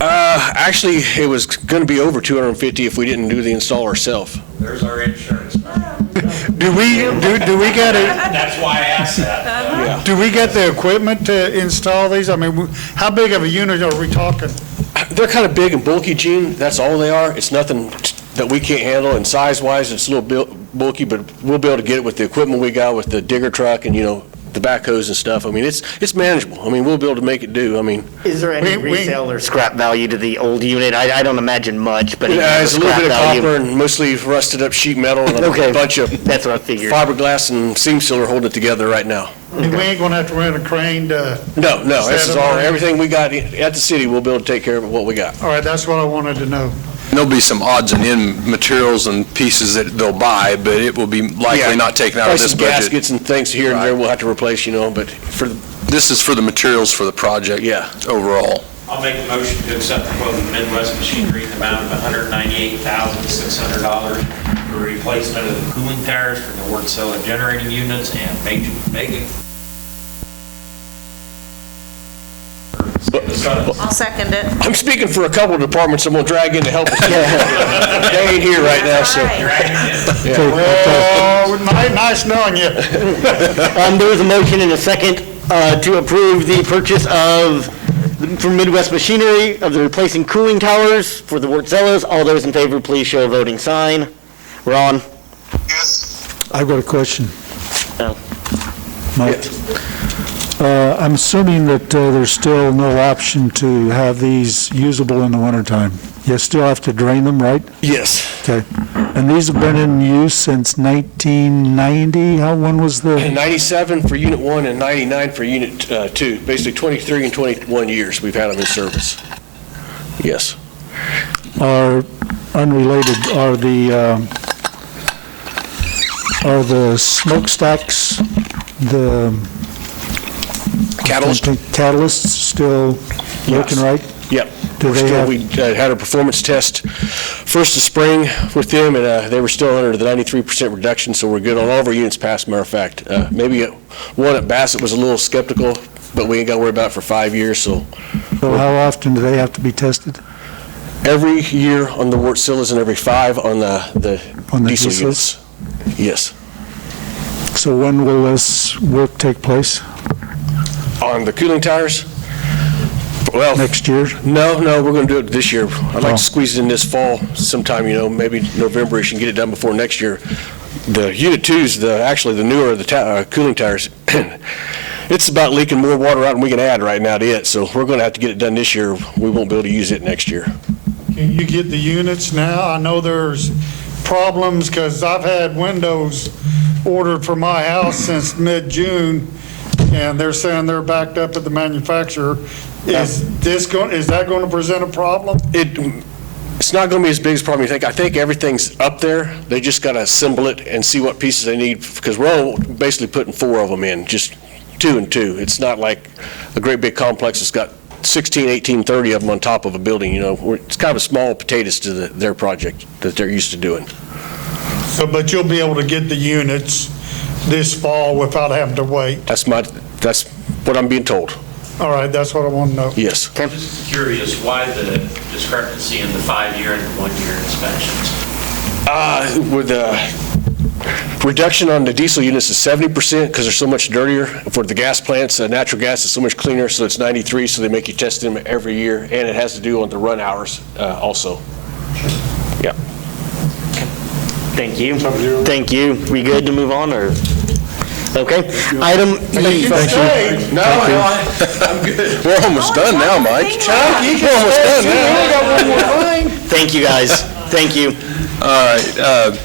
actually, it was going to be over $250 if we didn't do the install ourselves. There's our insurance. Do we get it? That's why I asked that. Yeah. Do we get the equipment to install these? I mean, how big of a unit are we talking? They're kind of big and bulky, Gene. That's all they are. It's nothing that we can't handle, and size-wise, it's a little bulky, but we'll be able to get it with the equipment we got with the digger truck and, the backhoes and stuff. I mean, it's manageable. I mean, we'll be able to make it do. I mean, is there any resale or scrap value to the old unit? I don't imagine much, but it's a little bit of copper and mostly rusted up sheet metal and a bunch of that's what I figured. Fiberglass and seam sealer holding it together right now. And we ain't gonna have to rent a crane to... No, this is all, everything we got at the city, we'll be able to take care of what we got. All right, that's what I wanted to know. There'll be some odds and end materials and pieces that they'll buy, but it will be likely not taken out of this budget. Gaskets and things here and there we'll have to replace, but this is for the materials for the project. Yeah. Overall. I'll make a motion to accept the quote from Midwest Machinery in the amount of $198,600 for replacement of the cooling towers for the Wartzilla generating units and mega. I'll second it. I'm speaking for a couple of departments I'm going to drag in to help us. They ain't here right now, so. Well, nice knowing you. There was a motion and a second to approve the purchase from Midwest Machinery of the replacing cooling towers for the Wartzillas. All those in favor, please show a voting sign. Ron? Yes. I've got a question. No. Mike? I'm assuming that there's still no option to have these usable in the wintertime. You still have to drain them, right? Yes. Okay. And these have been in use since 1990? When was the... 97 for Unit 1 and 99 for Unit 2. Basically 23 and 21 years we've had them in service. Yes. Are unrelated, are the smokestacks, the... Catalysts still working right? Yep. We had a performance test first of spring with them, and they were still under the 93% reduction, so we're good on all of our units past, matter of fact. Maybe one at Bassett was a little skeptical, but we ain't got to worry about it for 5 years, so. So how often do they have to be tested? Every year on the Wartzillas and every 5 on the diesel units. Yes. So when will this work take place? On the cooling towers? Well, next year? No, we're going to do it this year. I'd like to squeeze it in this fall sometime, maybe November-ish and get it done before next year. the Unit 2's actually the newer of the cooling towers. It's about leaking more water out than we can add right now to it, so we're going to have to get it done this year. We won't be able to use it next year. Can you get the units now? I know there's problems because I've had windows ordered for my house since mid-June, and they're saying they're backed up at the manufacturer. Is that going to present a problem? It's not going to be as big as problem you think. I think everything's up there. They just got to assemble it and see what pieces they need, because we're all basically putting 4 of them in, just 2 and 2. It's not like a great big complex that's got 16, 18, 30 of them on top of a building, you know. It's kind of small potatoes to their project that they're used to doing. So, but you'll be able to get the units this fall without having to wait? That's what I'm being told. All right, that's what I want to know. Yes. I'm just curious why the discrepancy in the 5-year and 1-year inspections? With the reduction on the diesel units is 70% because they're so much dirtier. For the gas plants, natural gas is so much cleaner, so it's 93, so they make you test them every year, and it has to do on the run hours also. Yeah. Thank you. Thank you. We good to move on, or? Okay. Item E. No, I'm good. We're almost done now, Mike. Chuck, you We're almost done now. We got one more thing. Thank you, guys. Thank you. All right.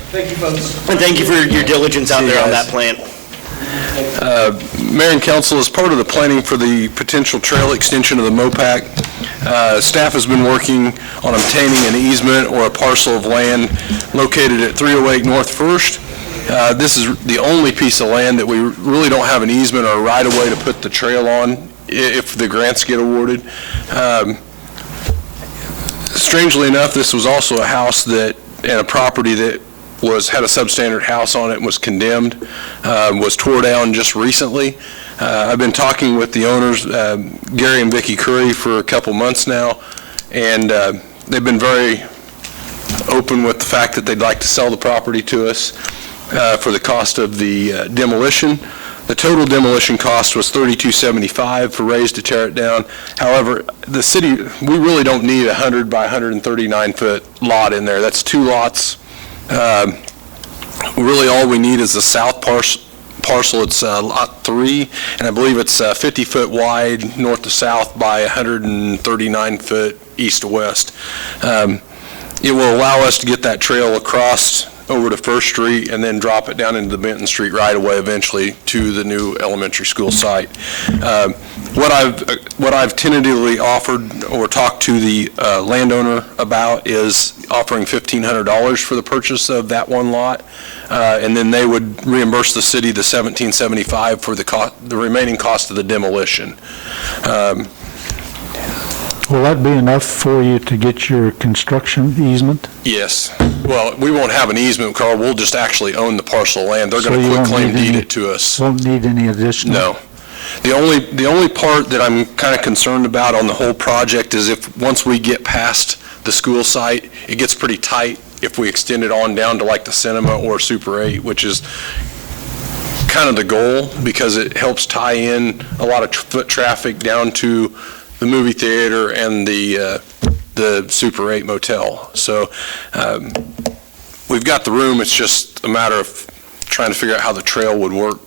Thank you, folks. And thank you for your diligence out there on that plant. Mayor and council, as part of the planning for the potential trail extension of the MOPAC, staff has been working on obtaining an easement or a parcel of land located at 308 North 1st. This is the only piece of land that we really don't have an easement or a right-of-way to put the trail on if the grants get awarded. Strangely enough, this was also a house and a property that had a substandard house on it and was condemned, was tore down just recently. I've been talking with the owners, Gary and Vicki Curry, for a couple months now, and they've been very open with the fact that they'd like to sell the property to us for the cost of the demolition. The total demolition cost was $32.75 for Rays to tear it down. However, the city, we really don't need a 100 by 139 foot lot in there. That's 2 lots. Really all we need is the south parcel. It's lot 3, and I believe it's 50 foot wide north to south by 139 foot east to west. It will allow us to get that trail across over to First Street and then drop it down into the Benton Street right-of-way eventually to the new elementary school site. What I've tentatively offered or talked to the landowner about is offering $1,500 for the purchase of that one lot, and then they would reimburse the city the $1,775 for the remaining cost of the demolition. Will that be enough for you to get your construction easement? Yes. Well, we won't have an easement, Carl. We'll just actually own the parcel of land. They're going to quitclaim deed it to us. Won't need any additional? No. The only part that I'm kind of concerned about on the whole project is if once we get past the school site, it gets pretty tight if we extend it on down to like the Cinema or Super 8, which is kind of the goal because it helps tie in a lot of foot traffic down to the movie theater and the Super 8 motel. So we've got the room. It's just a matter of trying to figure out how the trail would work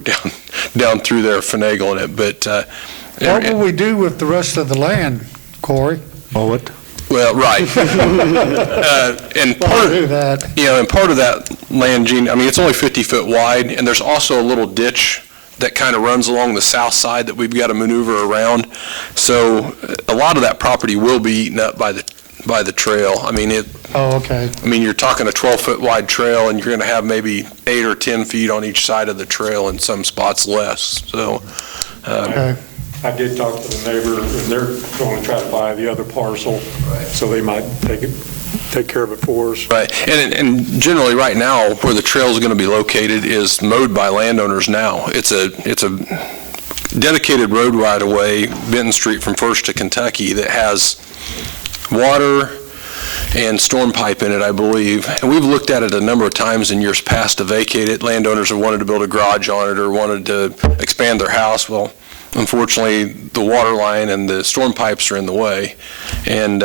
down through there, finagling it. But what will we do with the rest of the land, Corey? Mow it. Well, right. And part of that, and part of that land, Gene, I mean, it's only 50 foot wide, and there's also a little ditch that kind of runs along the south side that we've got to maneuver around. So a lot of that property will be eaten up by the trail. I mean, oh, okay. I mean, you're talking a 12-foot wide trail, and you're going to have maybe 8 or 10 feet on each side of the trail, and some spots less. So, okay. I did talk to the neighbor, and they're going to try to buy the other parcel, so they might take care of it for us. Right, and generally right now, where the trail is going to be located is mowed by landowners now. It's a dedicated road right-of-way, Benton Street from First to Kentucky, that has water and storm pipe in it, I believe. And we've looked at it a number of times in years past to vacate it. Landowners have wanted to build a garage on it or wanted to expand their house. Well, unfortunately, the water line and the storm pipes are in the way. And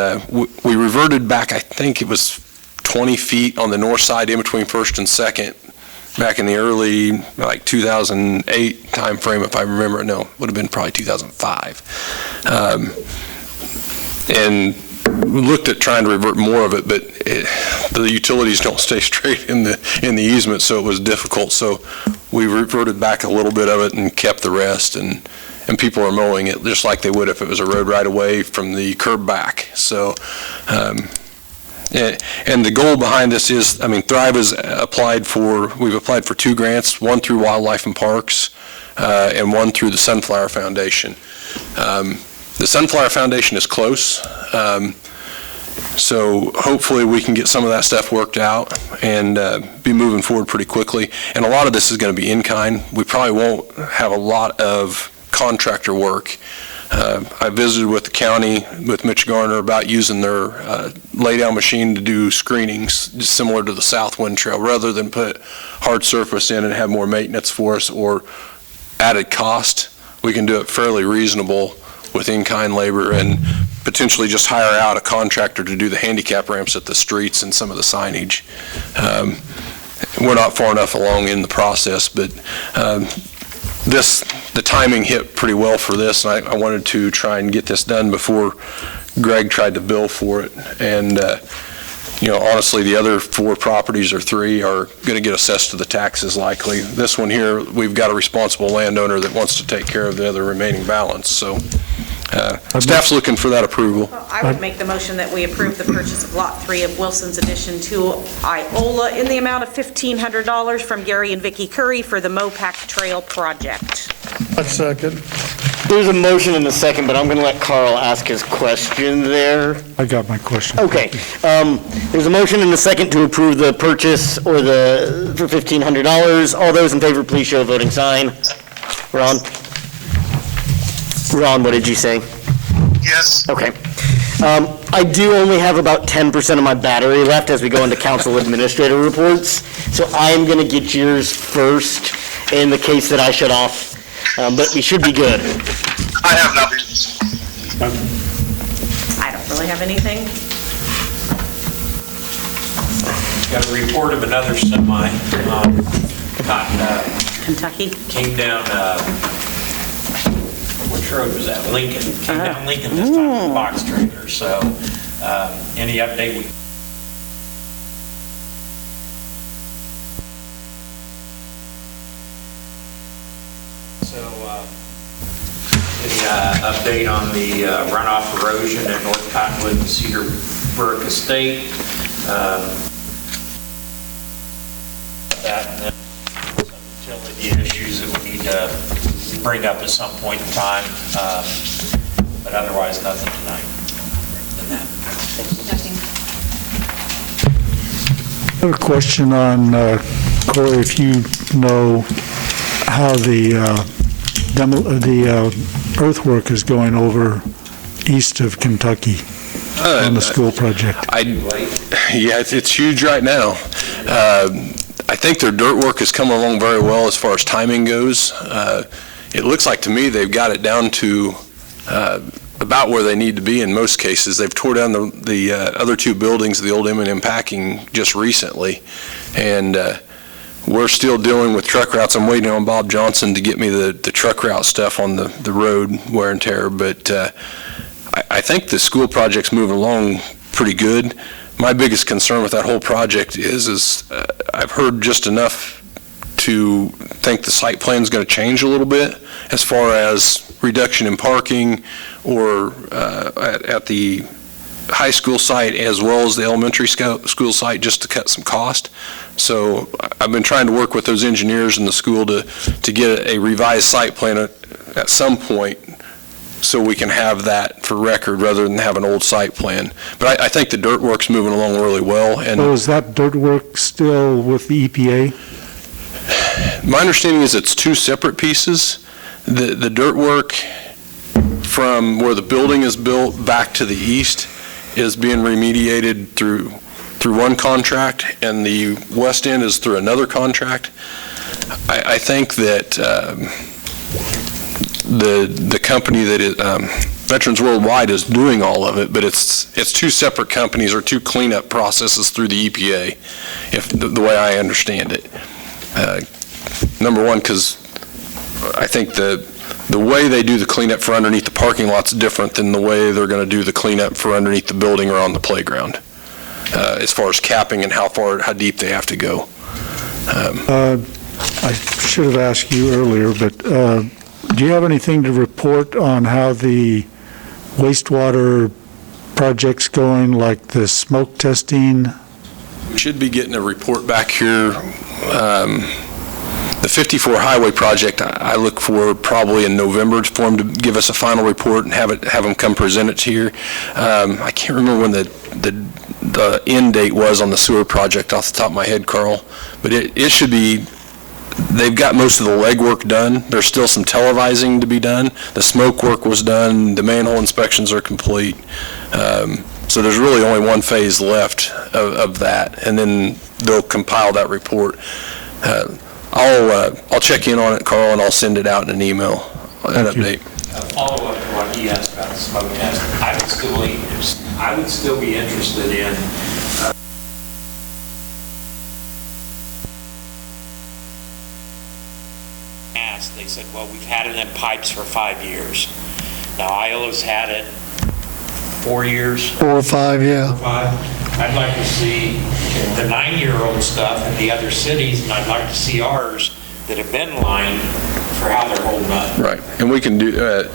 we reverted back, I think it was 20 feet on the north side in between First and Second, back in the early, like 2008 timeframe, if I remember. No, would have been probably 2005. And we looked at trying to revert more of it, but the utilities don't stay straight in the easement, so it was difficult. So we reverted back a little bit of it and kept the rest, and people are mowing it just like they would if it was a road right away from the curb back. So, and the goal behind this is, I mean, Thrive has we've applied for 2 grants, one through Wildlife and Parks, and one through the Sunflower Foundation. The Sunflower Foundation is close, so hopefully we can get some of that stuff worked out and be moving forward pretty quickly. And a lot of this is going to be in kind. We probably won't have a lot of contractor work. I visited with the county, with Mitch Garner, about using their lay-down machine to do screenings, just similar to the Southwind Trail, rather than put hard surface in and have more maintenance for us or added cost. We can do it fairly reasonable with in-kind labor and potentially just hire out a contractor to do the handicap ramps at the streets and some of the signage. We're not far enough along in the process, but the timing hit pretty well for this, and I wanted to try and get this done before Greg tried to bill for it. And honestly, the other 4 properties or 3 are going to get assessed to the taxes likely. This one here, we've got a responsible landowner that wants to take care of the other remaining balance. So staff's looking for that approval. Well, I would make the motion that we approve the purchase of Lot 3 of Wilson's addition to Iola in the amount of $1,500 from Gary and Vicki Curry for the Mopac Trail project. A second. There's a motion and a second, but I'm going to let Carl ask his question there. I got my question. Okay. There's a motion and a second to approve the purchase for $1,500. All those in favor, please show a voting sign. Ron, what did you say? Yes. Okay. I do only have about 10% of my battery left as we go into council administrator reports, so I'm going to get yours first in the case that I shut off, but we should be good. I have nothing. I don't really have anything. Got a report of another semi. Kentucky? Came down, which road was that? Lincoln. Came down Lincoln this time with a box trailer. So any update? Any update on the runoff erosion at North Cottonwood and Cedar Brook Estate? That and then some utility issues that we need to bring up at some point in time, but otherwise nothing tonight than that. Nothing. I have a question on, Corey, if you know how the earthwork is going over east of Kentucky on the school project. Yeah, it's huge right now. I think their dirt work is coming along very well as far as timing goes. It looks like to me they've got it down to about where they need to be in most cases. They've tore down the other 2 buildings, the old M&M Packing, just recently, and we're still dealing with truck routes. I'm waiting on Bob Johnson to get me the truck route stuff on the road wear and tear, but I think the school project's moving along pretty good. My biggest concern with that whole project is I've heard just enough to think the site plan is going to change a little bit as far as reduction in parking or at the high school site as well as the elementary school site, just to cut some cost. So I've been trying to work with those engineers in the school to get a revised site plan at some point so we can have that for record rather than have an old site plan. But I think the dirt work's moving along really well. And so is that dirt work still with the EPA? My understanding is it's 2 separate pieces. The dirt work from where the building is built back to the east is being remediated through one contract, and the west end is through another contract. I think that the company that is Veterans Worldwide is doing all of it, but it's 2 separate companies or 2 cleanup processes through the EPA, if the way I understand it. Number one, because I think the way they do the cleanup for underneath the parking lot's different than the way they're going to do the cleanup for underneath the building or on the playground, as far as capping and how deep they have to go. I should have asked you earlier, but do you have anything to report on how the wastewater project's going, like the smoke testing? We should be getting a report back here. The 54 highway project, I look for probably in November for them to give us a final report and have them come present it here. I can't remember when the end date was on the sewer project off the top of my head, Carl, but it should be. They've got most of the legwork done. There's still some televising to be done. The smoke work was done. The manhole inspections are complete. So there's really only one phase left of that, and then they'll compile that report. I'll check in on it, Carl, and I'll send it out in an email, an update. Follow up to what he asked about the smoke test. I would still be interested in they said, well, we've had it in pipes for 5 years. Now, Iola's had it 4 years. 4 or 5, yeah. 5. I'd like to see the 9-year-old stuff in the other cities, and I'd like to see ours that have been lined for how they're holding up. Right, and we can do,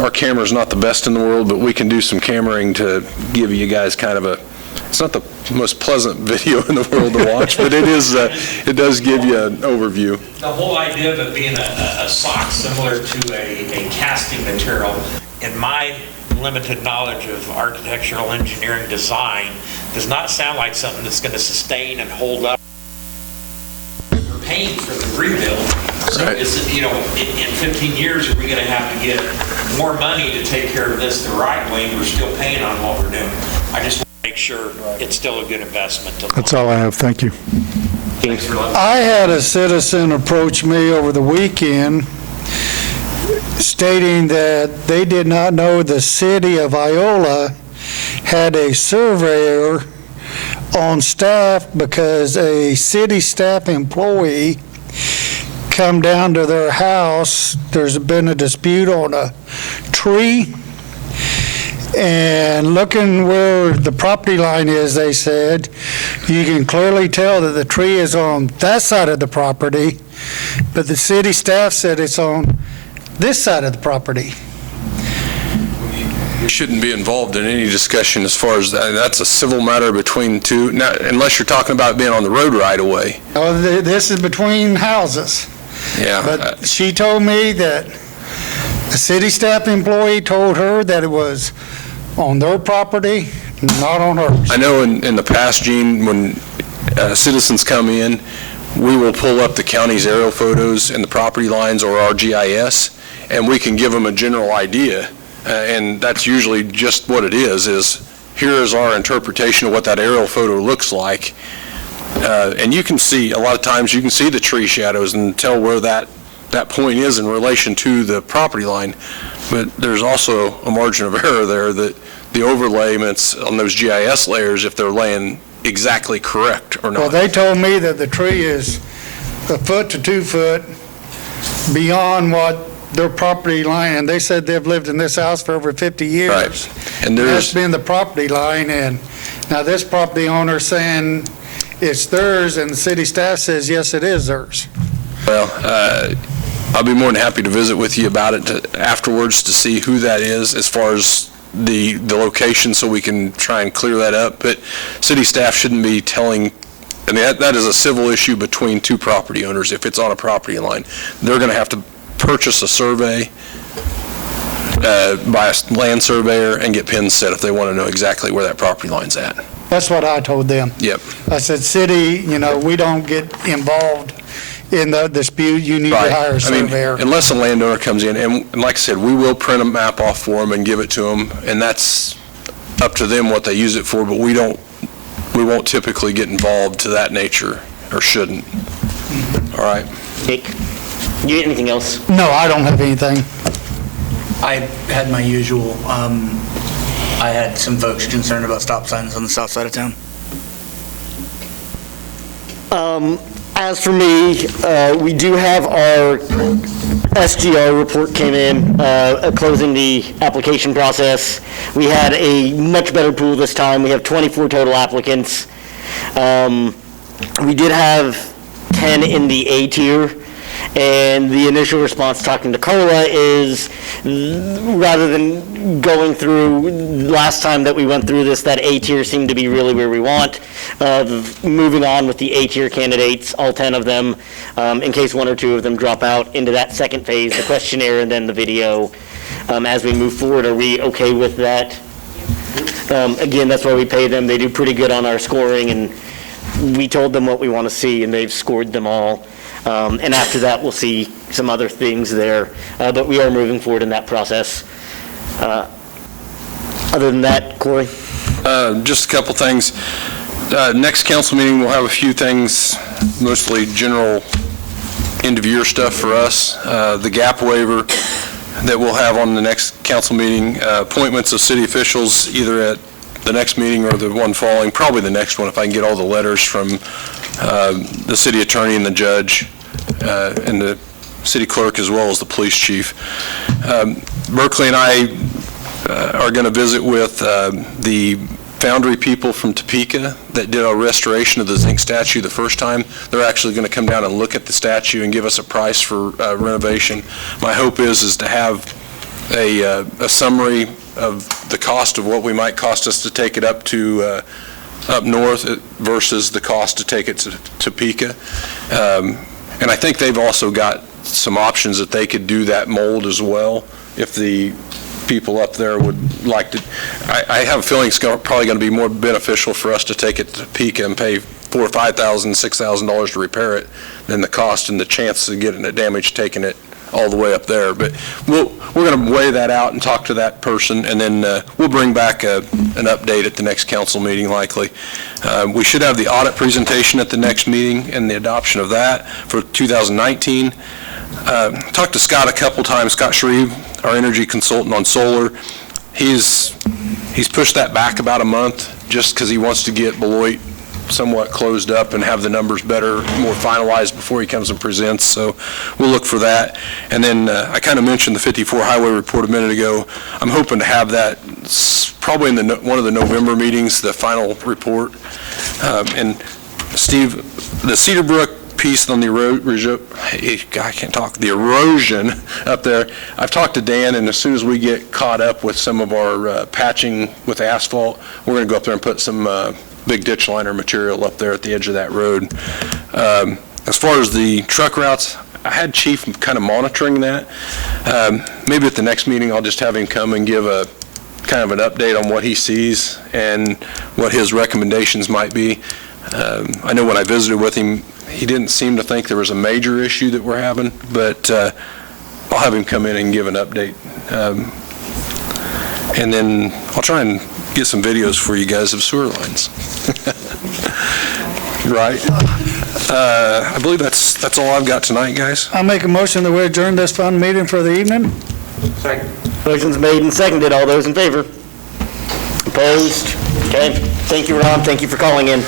our camera's not the best in the world, but we can do some cameraing to give you guys kind of it's not the most pleasant video in the world to watch, but it does give you an overview. The whole idea of it being a sock similar to a casting material, in my limited knowledge of architectural engineering design, does not sound like something that's going to sustain and hold up. We're paying for the rebuild. So right. Is it, in 15 years, are we going to have to get more money to take care of this the right way? We're still paying on what we're doing. I just want to make sure it's still a good investment. That's all I have. Thank you. I had a citizen approach me over the weekend stating that they did not know the city of Iola had a surveyor on staff because a city staff employee come down to their house. There's been a dispute on a tree, and looking where the property line is, they said, you can clearly tell that the tree is on that side of the property, but the city staff said it's on this side of the property. We shouldn't be involved in any discussion as far as that. That's a civil matter between two, unless you're talking about being on the road right away. Oh, this is between houses. Yeah. But she told me that a city staff employee told her that it was on their property, not on hers. I know in the past, Gene, when citizens come in, we will pull up the county's aerial photos and the property lines or our GIS, and we can give them a general idea. And that's usually just what it is here is our interpretation of what that aerial photo looks like. And you can see, a lot of times you can see the tree shadows and tell where that point is in relation to the property line. But there's also a margin of error there that the overlayments on those GIS layers, if they're laying exactly correct or not. Well, they told me that the tree is a foot to 2 foot beyond what their property line, and they said they've lived in this house for over 50 years. Right. And that's been the property line, and now this property owner saying it's theirs, and the city staff says, yes, it is theirs. Well, I'll be more than happy to visit with you about it afterwards to see who that is as far as the location, so we can try and clear that up. But city staff shouldn't be telling, I mean, that is a civil issue between two property owners. If it's on a property line, they're going to have to purchase a survey by a land surveyor and get pins set if they want to know exactly where that property line's at. That's what I told them. Yep. I said, city, we don't get involved in the dispute. You need to hire a surveyor. Unless a landowner comes in, and like I said, we will print a map off for them and give it to them, and that's up to them what they use it for, but we won't typically get involved to that nature, or shouldn't. All right. Nick, you got anything else? No, I don't have anything. I had my usual. I had some folks concerned about stop signs on the south side of town. As for me, we do have our SGR report came in, closing the application process. We had a much better pool this time. We have 24 total applicants. We did have 10 in the A tier, and the initial response talking to Carla is, rather than going through, last time that we went through this, that A tier seemed to be really where we want. Moving on with the A tier candidates, all 10 of them, in case one or two of them drop out into that second phase, the questionnaire and then the video. As we move forward, are we okay with that? Again, that's why we pay them. They do pretty good on our scoring, and we told them what we want to see, and they've scored them all. And after that, we'll see some other things there. But we are moving forward in that process. Other than that, Corey? Just a couple things. Next council meeting, we'll have a few things, mostly general end-of-year stuff for us. The gap waiver that we'll have on the next council meeting, appointments of city officials, either at the next meeting or the one following, probably the next one, if I can get all the letters from the city attorney and the judge and the city clerk, as well as the police chief. Berkeley and I are going to visit with the Foundry people from Topeka that did our restoration of the zinc statue the first time. They're actually going to come down and look at the statue and give us a price for renovation. My hope is to have a summary of the cost of what we might cost us to take it up to up north versus the cost to take it to Topeka. And I think they've also got some options that they could do that mold as well if the people up there would like to. I have a feeling it's probably going to be more beneficial for us to take it to Topeka and pay $4,000, $5,000, $6,000 to repair it than the cost and the chance of getting it damaged taking it all the way up there. But we're going to weigh that out and talk to that person, and then we'll bring back an update at the next council meeting likely. We should have the audit presentation at the next meeting and the adoption of that for 2019. Talked to Scott a couple times, Scott Shreve, our energy consultant on solar. He's pushed that back about a month just because he wants to get Beloit somewhat closed up and have the numbers better, more finalized before he comes and presents. So we'll look for that. And then I kind of mentioned the 54 highway report a minute ago. I'm hoping to have that probably in one of the November meetings, the final report. And Steve, the Cedarbrook piece on the the erosion up there, I've talked to Dan, and as soon as we get caught up with some of our patching with asphalt, we're going to go up there and put some big ditch liner material up there at the edge of that road. As far as the truck routes, I had Chief kind of monitoring that. Maybe at the next meeting I'll just have him come and give a kind of an update on what he sees and what his recommendations might be. I know when I visited with him, he didn't seem to think there was a major issue that we're having, but I'll have him come in and give an update. And then I'll try and get some videos for you guys of sewer lines. Right? I believe that's all I've got tonight, guys. I'll make a motion that we adjourn this fund meeting for the evening. Second. Motion's made and seconded. All those in favor? Opposed? Okay. Thank you, Ron. Thank you for calling in.